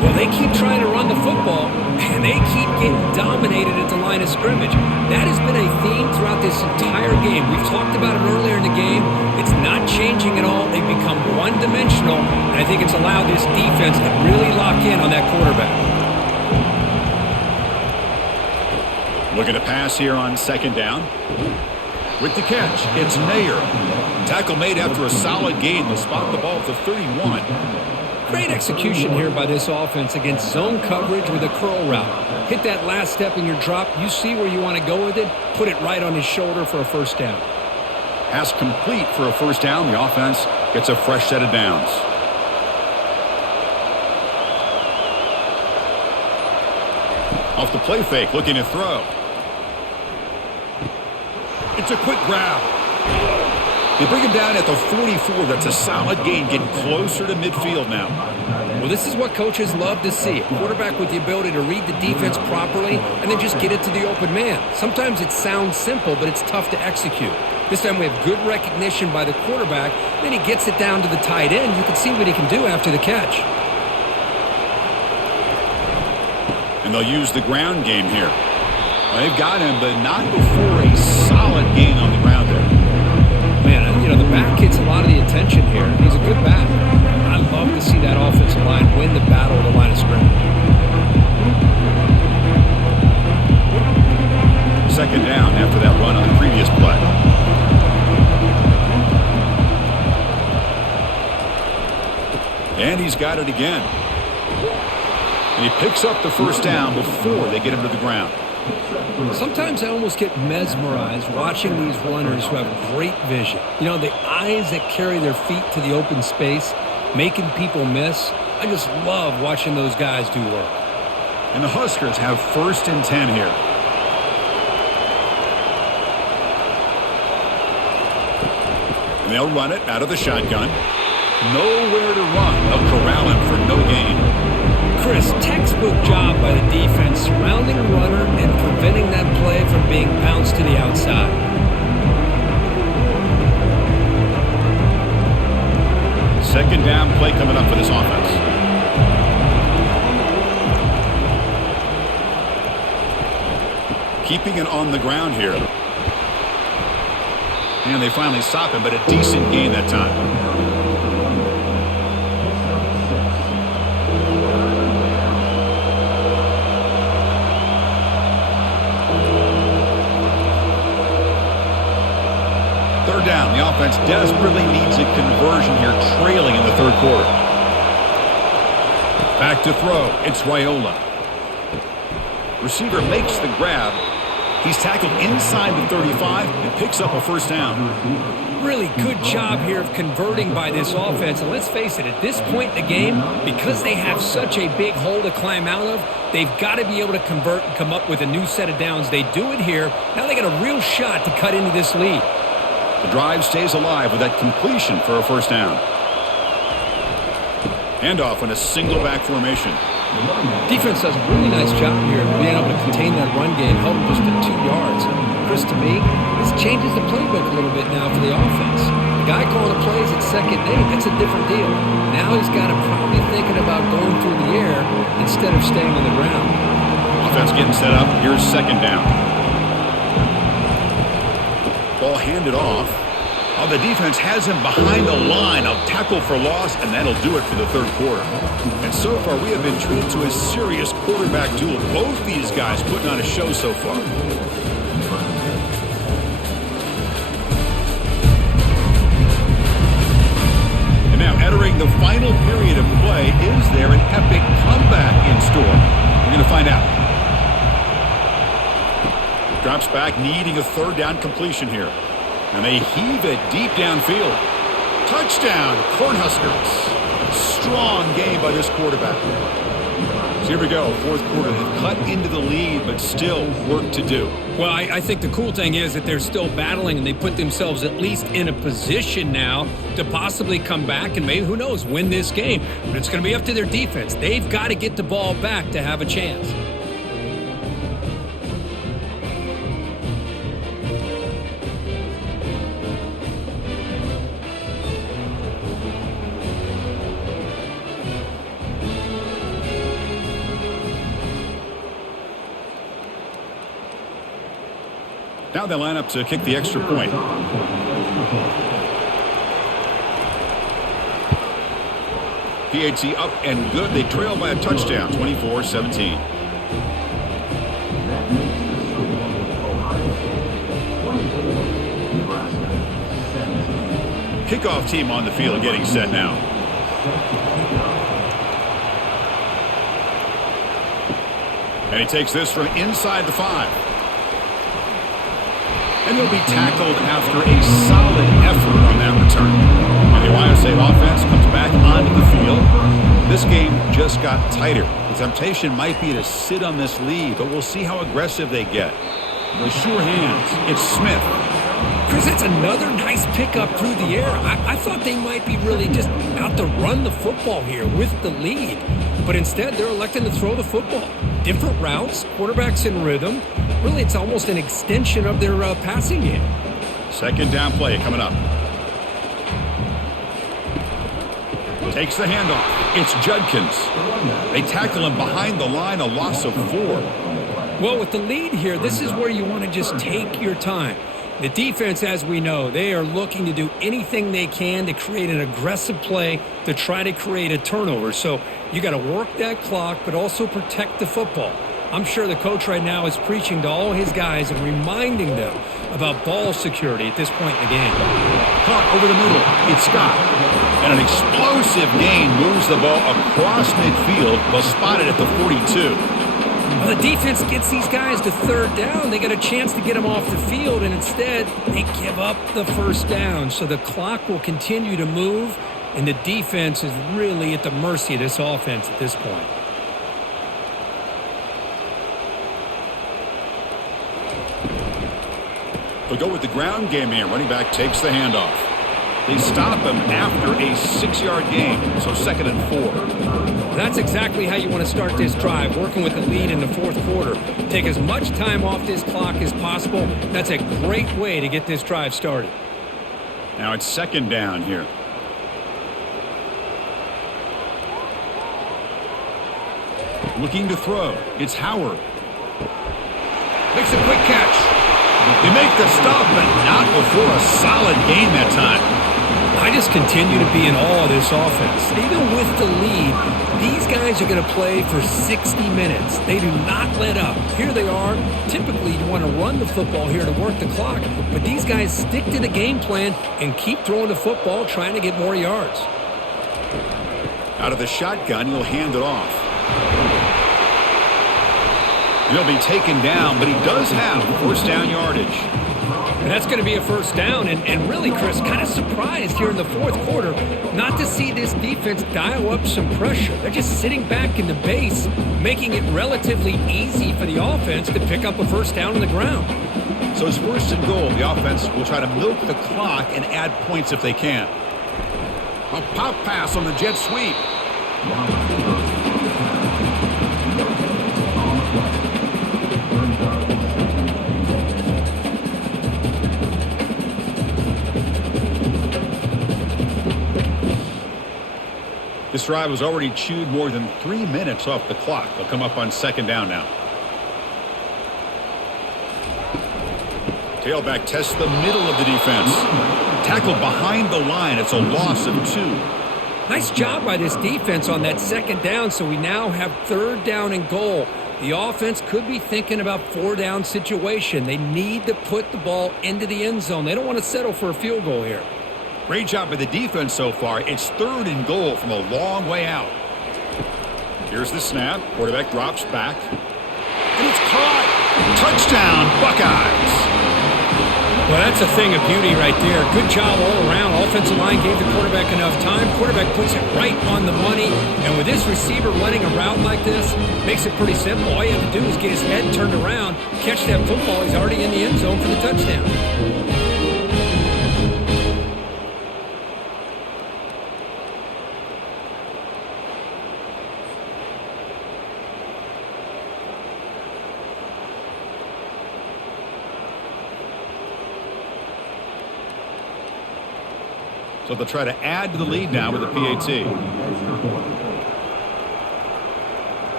Well, they keep trying to run the football, and they keep getting dominated at the line of scrimmage. That has been a theme throughout this entire game. We've talked about it earlier in the game. It's not changing at all. They've become one-dimensional, and I think it's allowed this defense to really lock in on that quarterback. Looking to pass here on 2nd down. With the catch, it's Nair. Tackle made after a solid gain. They'll spot the ball at the 31. Great execution here by this offense against zone coverage with a curl route. Hit that last step in your drop. You see where you want to go with it. Put it right on his shoulder for a 1st down. Pass complete for a 1st down. The offense gets a fresh set of downs. Off the play fake, looking to throw. It's a quick grab. They bring him down at the 44. That's a solid gain, getting closer to midfield now. Well, this is what coaches love to see. A quarterback with the ability to read the defense properly and then just get it to the open man. Sometimes it sounds simple, but it's tough to execute. This time we have good recognition by the quarterback. Then he gets it down to the tight end. You can see what he can do after the catch. And they'll use the ground game here. Well, they've got him, but not before a solid gain on the ground there. Man, you know, the back gets a lot of the attention here. He's a good back. I love to see that offensive line win the battle at the line of scrimmage. 2nd down after that run on the previous play. And he's got it again. And he picks up the 1st down before they get him to the ground. Sometimes I almost get mesmerized watching these runners who have great vision. You know, the eyes that carry their feet to the open space, making people miss. I just love watching those guys do work. And the Huskers have 1st and 10 here. And they'll run it out of the shotgun. Nowhere to run. They'll corral him for no gain. Chris, textbook job by the defense surrounding the runner and preventing that play from being bounced to the outside. Second down play coming up for this offense. Keeping it on the ground here. And they finally stop him, but a decent gain that time. Third down. The offense desperately needs a conversion here, trailing in the 3rd quarter. Back to throw. It's Raiola. Receiver makes the grab. He's tackled inside the 35 and picks up a first down. Really good job here of converting by this offense. And let's face it, at this point in the game, because they have such a big hole to climb out of, they've got to be able to convert and come up with a new set of downs. They do it here. Now they got a real shot to cut into this lead. The drive stays alive with that completion for a first down. Handoff in a single back formation. Defense does a really nice job here of being able to contain that run game, held them just to 2 yards. Chris, to me, this changes the playbook a little bit now for the offense. The guy calling the plays at second and 8, that's a different deal. Now he's got to probably thinking about going through the air instead of staying on the ground. Offense getting set up. Here's second down. Ball handed off. Oh, the defense has him behind the line. A tackle for loss, and that'll do it for the third quarter. And so far, we have been treated to a serious quarterback duel. Both these guys putting on a show so far. And now entering the final period of play, is there an epic comeback in store? We're going to find out. Drops back, needing a third down completion here. And they heave it deep downfield. Touchdown, Cornhuskers. Strong game by this quarterback. So here we go, fourth quarter. They've cut into the lead, but still work to do. Well, I think the cool thing is that they're still battling, and they put themselves at least in a position now to possibly come back and maybe, who knows, win this game. But it's going to be up to their defense. They've got to get the ball back to have a chance. Now they line up to kick the extra point. PHC up and good. They trail by a touchdown, 24-17. Kickoff team on the field getting set now. And he takes this from inside the 5. And he'll be tackled after a solid effort on that return. And the Ohio State offense comes back onto the field. This game just got tighter. The temptation might be to sit on this lead, but we'll see how aggressive they get. The sure hands. It's Smith. Chris, that's another nice pickup through the air. I thought they might be really just out to run the football here with the lead. But instead, they're electing to throw the football. Different routes, quarterbacks in rhythm. Really, it's almost an extension of their passing game. Second down play coming up. Takes the handoff. It's Judkins. They tackle him behind the line, a loss of 4. Well, with the lead here, this is where you want to just take your time. The defense, as we know, they are looking to do anything they can to create an aggressive play to try to create a turnover. So you got to work that clock, but also protect the football. I'm sure the coach right now is preaching to all his guys and reminding them about ball security at this point in the game. Caught over the middle. It's Scott. And an explosive gain moves the ball across midfield, but spotted at the 42. Well, the defense gets these guys to third down. They got a chance to get them off the field, and instead they give up the first down. So the clock will continue to move, and the defense is really at the mercy of this offense at this point. They'll go with the ground game here. Running back takes the handoff. They stop him after a 6-yard gain, so 2nd and 4. That's exactly how you want to start this drive, working with the lead in the fourth quarter. Take as much time off this clock as possible. That's a great way to get this drive started. Now it's 2nd down here. Looking to throw. It's Howard. Makes a quick catch. They make the stop, but not before a solid gain that time. I just continue to be in awe of this offense. Even with the lead, these guys are going to play for 60 minutes. They do not let up. Here they are. Typically, you want to run the football here to work the clock, but these guys stick to the game plan and keep throwing the football, trying to get more yards. Out of the shotgun, he'll hand it off. He'll be taken down, but he does have first down yardage. And that's going to be a first down. And really, Chris, kind of surprised here in the fourth quarter not to see this defense dial up some pressure. They're just sitting back in the base, making it relatively easy for the offense to pick up a first down on the ground. So it's first and goal. The offense will try to milk the clock and add points if they can. A pop pass on the jet sweep. This drive has already chewed more than 3 minutes off the clock. They'll come up on second down now. Tailback tests the middle of the defense. Tackled behind the line. It's a loss of 2. Nice job by this defense on that second down, so we now have third down and goal. The offense could be thinking about 4-down situation. They need to put the ball into the end zone. They don't want to settle for a field goal here. Great job by the defense so far. It's third and goal from a long way out. Here's the snap. Quarterback drops back. And it's caught. Touchdown, Buckeyes. Well, that's a thing of beauty right there. Good job all around. Offensive line gave the quarterback enough time. Quarterback puts it right on the money. And with this receiver running a route like this, makes it pretty simple. All you have to do is get his head turned around, catch that football. He's already in the end zone for the touchdown. So they'll try to add to the lead now with a PAT.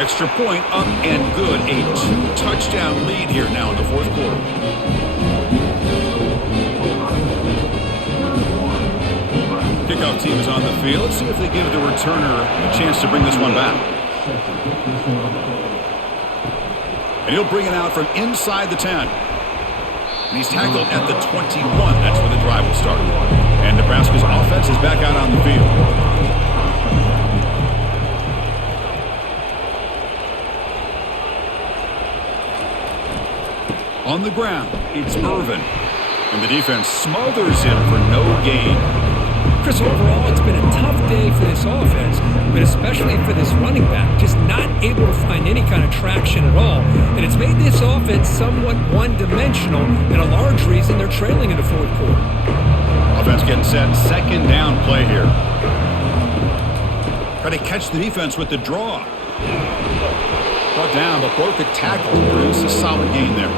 Extra point up and good. A 2-touchdown lead here now in the fourth quarter. Kickoff team is on the field. Let's see if they give the returner a chance to bring this one back. And he'll bring it out from inside the 10. And he's tackled at the 21. That's where the drive will start. And Nebraska's offense is back out on the field. On the ground, it's Irvin. And the defense smothers him for no gain. Chris, overall, it's been a tough day for this offense, but especially for this running back, just not able to find any kind of traction at all. And it's made this offense somewhat one-dimensional, and a large reason they're trailing in the fourth quarter. Offense getting set. Second down play here. Try to catch the defense with the draw. Brought down, but broke the tackle. Produce a solid gain there.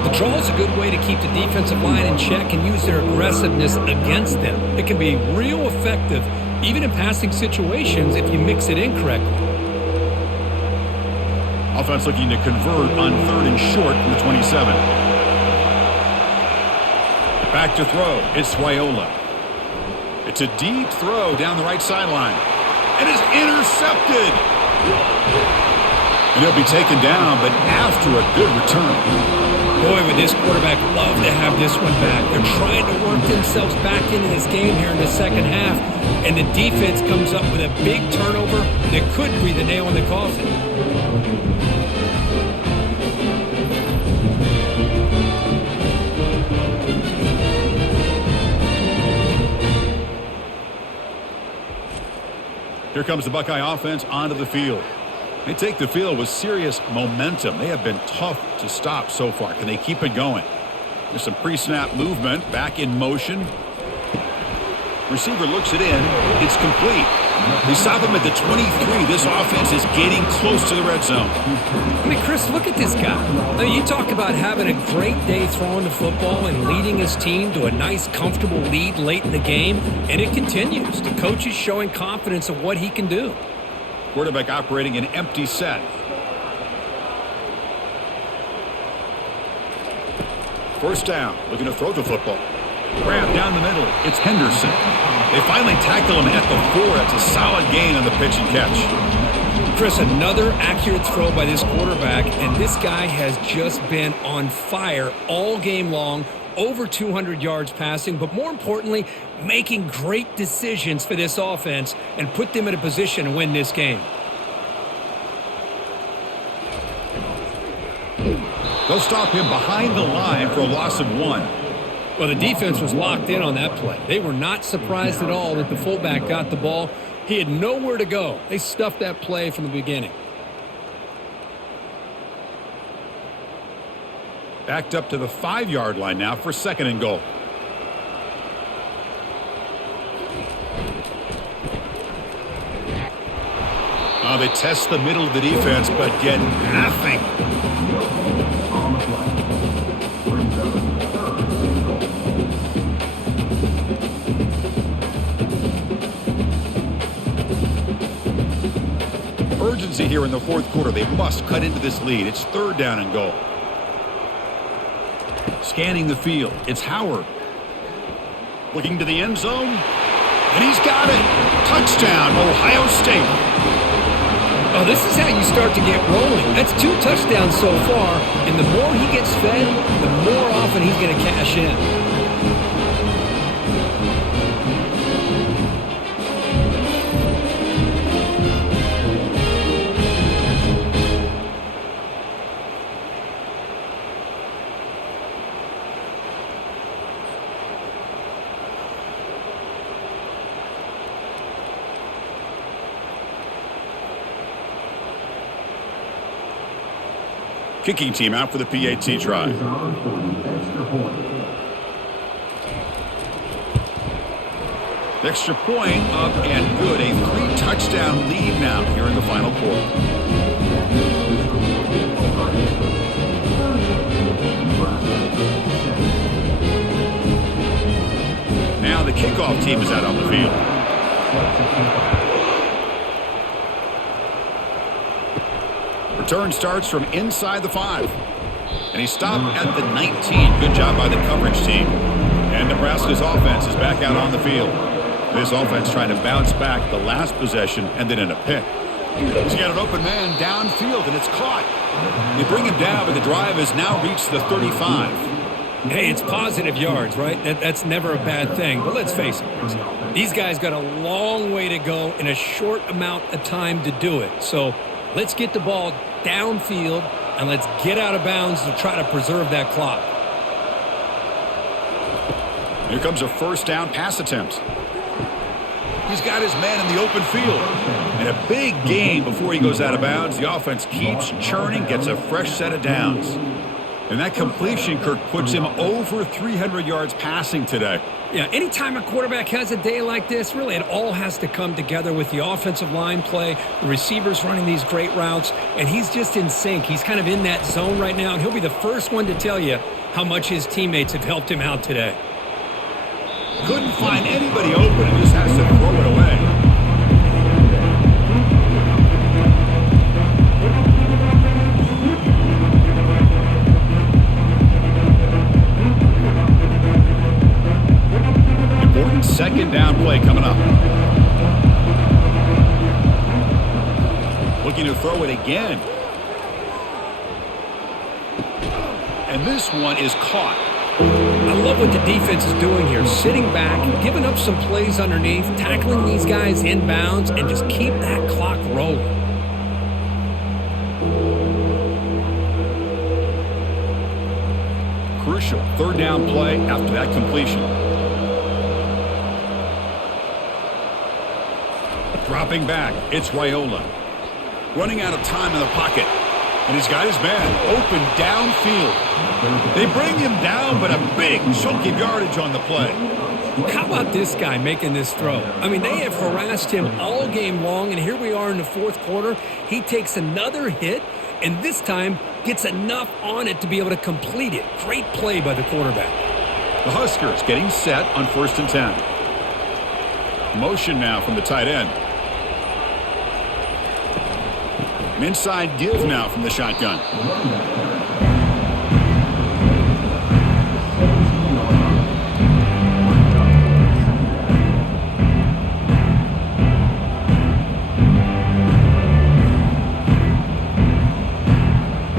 The draw is a good way to keep the defensive line in check and use their aggressiveness against them. It can be real effective, even in passing situations, if you mix it incorrectly. Offense looking to convert on third and short from the 27. Back to throw. It's Raiola. It's a deep throw down the right sideline. And it's intercepted. And he'll be taken down, but after a good return. Boy, would this quarterback love to have this one back. They're trying to work themselves back into this game here in the second half, and the defense comes up with a big turnover that could be the nail in the coffin. Here comes the Buckeye offense onto the field. They take the field with serious momentum. They have been tough to stop so far. Can they keep it going? There's some pre-snap movement. Back in motion. Receiver looks it in. It's complete. They stop him at the 23. This offense is getting close to the red zone. I mean, Chris, look at this guy. Now, you talk about having a great day throwing the football and leading his team to a nice, comfortable lead late in the game, and it continues. The coach is showing confidence of what he can do. Quarterback operating an empty set. First down, looking to throw the football. Grab down the middle. It's Henderson. They finally tackle him at the 4. That's a solid gain on the pitch and catch. Chris, another accurate throw by this quarterback, and this guy has just been on fire all game long. Over 200 yards passing, but more importantly, making great decisions for this offense and put them in a position to win this game. They'll stop him behind the line for a loss of 1. Well, the defense was locked in on that play. They were not surprised at all that the fullback got the ball. He had nowhere to go. They stuffed that play from the beginning. Backed up to the 5-yard line now for 2nd and goal. They test the middle of the defense, but get nothing. Urgency here in the 4th quarter. They must cut into this lead. It's 3rd down and goal. Scanning the field. It's Howard. Looking to the end zone. And he's got it. Touchdown, Ohio State. Oh, this is how you start to get rolling. That's 2 touchdowns so far, and the more he gets fed, the more often he's going to cash in. Kicking team out for the PAT try. Extra point up and good. A 3-touchdown lead now here in the final quarter. Now the kickoff team is out on the field. Return starts from inside the 5. And he stopped at the 19. Good job by the coverage team. And Nebraska's offense is back out on the field. This offense trying to bounce back the last possession and then in a pick. He's got an open man downfield, and it's caught. They bring him down, but the drive has now reached the 35. Hey, it's positive yards, right? That's never a bad thing. But let's face it, these guys got a long way to go in a short amount of time to do it. So let's get the ball downfield, and let's get out of bounds to try to preserve that clock. Here comes a 1st down pass attempt. He's got his man in the open field. And a big gain before he goes out of bounds. The offense keeps churning, gets a fresh set of downs. And that completion, Kirk, puts him over 300 yards passing today. Yeah, anytime a quarterback has a day like this, really it all has to come together with the offensive line play, the receivers running these great routes, and he's just in sync. He's kind of in that zone right now, and he'll be the first one to tell you how much his teammates have helped him out today. Couldn't find anybody open and just has to throw it away. Important 2nd down play coming up. Looking to throw it again. And this one is caught. I love what the defense is doing here, sitting back, giving up some plays underneath, tackling these guys in bounds, and just keep that clock rolling. Crucial 3rd down play after that completion. Dropping back, it's Raiola. Running out of time in the pocket. And he's got his man open downfield. They bring him down, but a big chunk of yardage on the play. How about this guy making this throw? I mean, they have harassed him all game long, and here we are in the 4th quarter. He takes another hit, and this time gets enough on it to be able to complete it. Great play by the quarterback. The Huskers getting set on 1st and 10. Motion now from the tight end. An inside give now from the shotgun.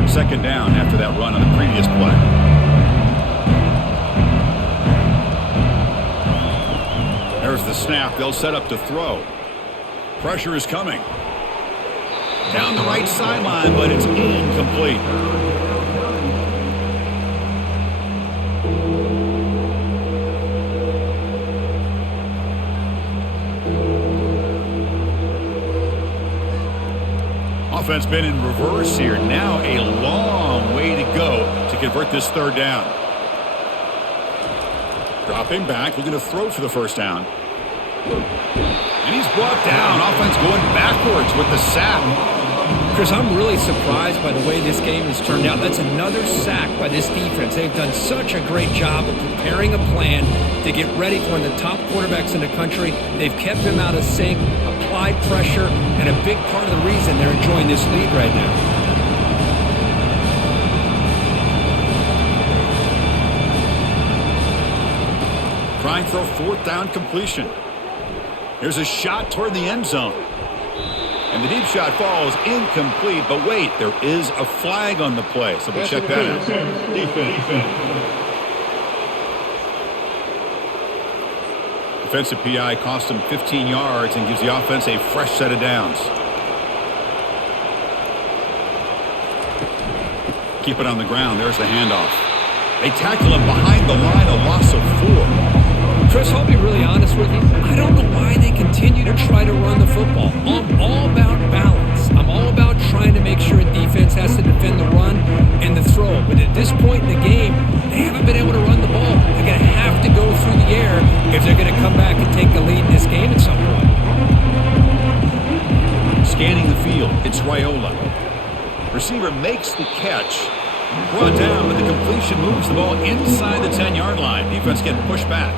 Second down after that run on the previous play. There's the snap. They'll set up to throw. Pressure is coming. Down the right sideline, but it's incomplete. Offense been in reverse here. Now a long way to go to convert this third down. Dropping back, looking to throw for the first down. And he's brought down. Offense going backwards with the sack. Chris, I'm really surprised by the way this game has turned out. That's another sack by this defense. They've done such a great job of preparing a plan to get ready for one of the top quarterbacks in the country. They've kept him out of sync, applied pressure, and a big part of the reason they're enjoying this lead right now. Trying for a fourth down completion. Here's a shot toward the end zone. And the deep shot falls incomplete. But wait, there is a flag on the play. So we'll check that out. Defensive PI cost him 15 yards and gives the offense a fresh set of downs. Keep it on the ground. There's the handoff. They tackle him behind the line, a loss of 4. Chris, I'll be really honest with you. I don't know why they continue to try to run the football. I'm all about balance. I'm all about trying to make sure a defense has to defend the run and the throw. But at this point in the game, they haven't been able to run the ball. They're going to have to go through the air if they're going to come back and take the lead in this game at some point. Scanning the field, it's Raiola. Receiver makes the catch. Brought down, but the completion moves the ball inside the 10-yard line. Defense getting pushed back.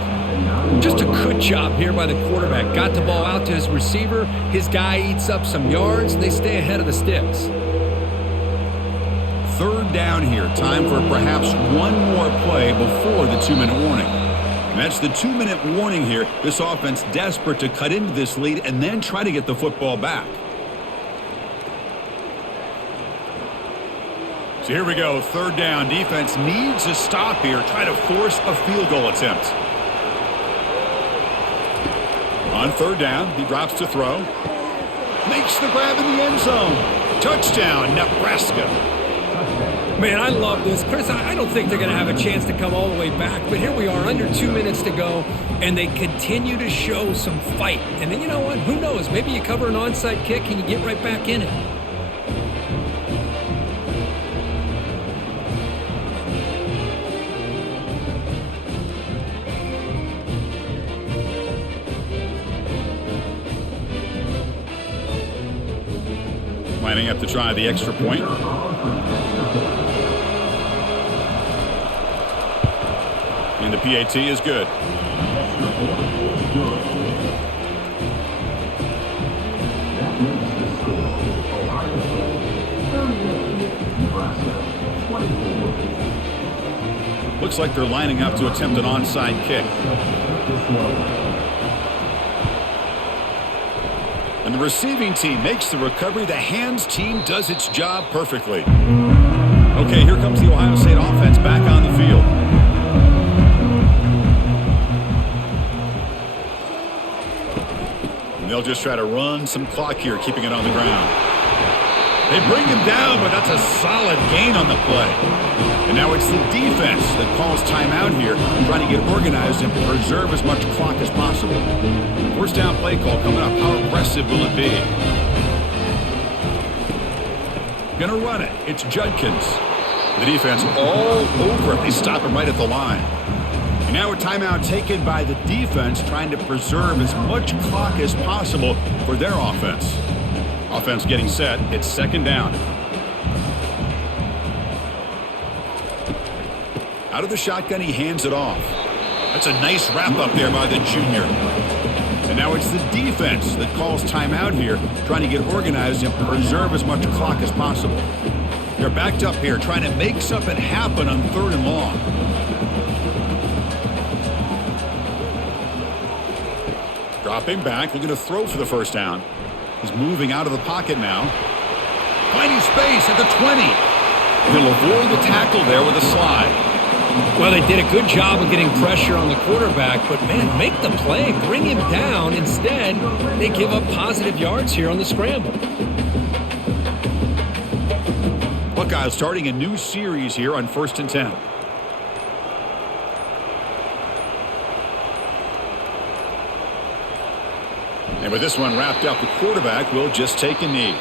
Just a good job here by the quarterback. Got the ball out to his receiver. His guy eats up some yards, and they stay ahead of the sticks. Third down here. Time for perhaps one more play before the 2-minute warning. And that's the 2-minute warning here. This offense desperate to cut into this lead and then try to get the football back. So here we go. Third down. Defense needs a stop here. Try to force a field goal attempt. On third down, he drops to throw. Makes the grab in the end zone. Touchdown, Nebraska. Man, I love this. Chris, I don't think they're going to have a chance to come all the way back, but here we are, under 2 minutes to go, and they continue to show some fight. And then, you know what? Who knows? Maybe you cover an onside kick and you get right back in it. Lining up to try the extra point. And the PAT is good. Looks like they're lining up to attempt an onside kick. And the receiving team makes the recovery. The hands team does its job perfectly. Okay, here comes the Ohio State offense back on the field. And they'll just try to run some clock here, keeping it on the ground. They bring him down, but that's a solid gain on the play. And now it's the defense that calls timeout here, trying to get organized and preserve as much clock as possible. First down play call coming up. How aggressive will it be? Gonna run it. It's Judkins. The defense all over it. They stop him right at the line. And now a timeout taken by the defense, trying to preserve as much clock as possible for their offense. Offense getting set. It's second down. Out of the shotgun, he hands it off. That's a nice wrap up there by the junior. And now it's the defense that calls timeout here, trying to get organized and preserve as much clock as possible. They're backed up here, trying to make something happen on third and long. Dropping back, looking to throw for the first down. He's moving out of the pocket now. Finding space at the 20. He'll avoid the tackle there with a slide. Well, they did a good job of getting pressure on the quarterback, but, man, make the play. Bring him down. Instead, they give up positive yards here on the scramble. Buckeyes starting a new series here on 1st and 10. And with this one wrapped up, the quarterback will just take a knee.